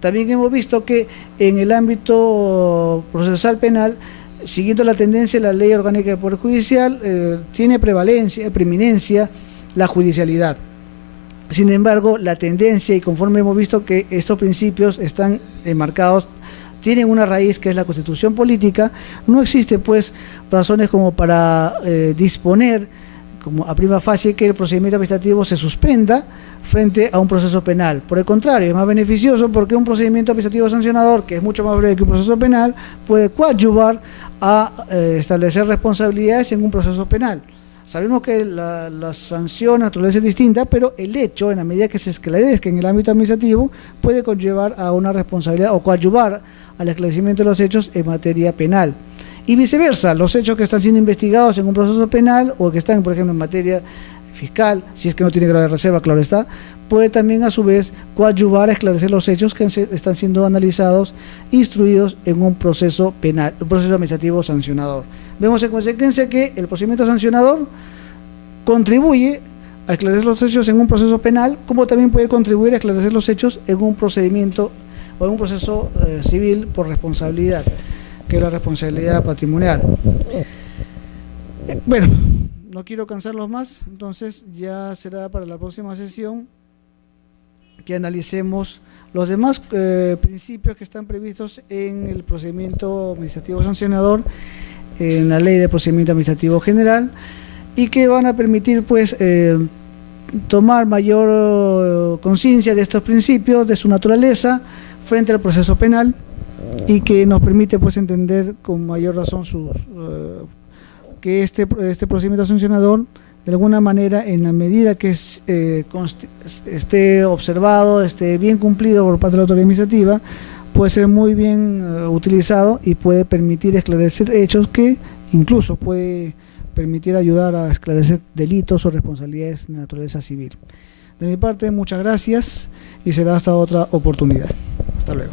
También hemos visto que en el ámbito procesal penal, siguiendo la tendencia de la Ley Orgánica del Poder Judicial, tiene preeminencia la judicialidad. Sin embargo, la tendencia, y conforme hemos visto que estos principios están enmarcados, tienen una raíz que es la Constitución política, no existe pues razones como para disponer como a prima facie que el procedimiento administrativo se suspenda frente a un proceso penal. Por el contrario, es más beneficioso porque un procedimiento administrativo sancionador, que es mucho más breve que un proceso penal, puede coadyuvar a establecer responsabilidades en un proceso penal. Sabemos que la sanción naturaleza es distinta, pero el hecho, en la medida que se esclarezca en el ámbito administrativo, puede conllevar a una responsabilidad o coadyuvar al esclarecimiento de los hechos en materia penal. Y viceversa, los hechos que están siendo investigados en un proceso penal o que están, por ejemplo, en materia fiscal, si es que no tiene grado de reserva, claro está, puede también a su vez coadyuvar a esclarecer los hechos que están siendo analizados, instruidos en un proceso penal, un proceso administrativo sancionador. Vemos en consecuencia que el procedimiento sancionador contribuye a esclarecer los hechos en un proceso penal, como también puede contribuir a esclarecer los hechos en un procedimiento o en un proceso civil por responsabilidad, que es la responsabilidad patrimonial. Bueno, no quiero cansarlos más, entonces ya será para la próxima sesión que analicemos los demás principios que están previstos en el procedimiento administrativo sancionador, en la Ley de Procedimiento Administrativo General, y que van a permitir pues tomar mayor conciencia de estos principios, de su naturaleza frente al proceso penal, y que nos permite pues entender con mayor razón que este procedimiento sancionador, de alguna manera, en la medida que esté observado, esté bien cumplido por parte de la autoridad administrativa, puede ser muy bien utilizado y puede permitir esclarecer hechos que incluso puede permitir ayudar a esclarecer delitos o responsabilidades de naturaleza civil. De mi parte, muchas gracias y será hasta otra oportunidad. Hasta luego.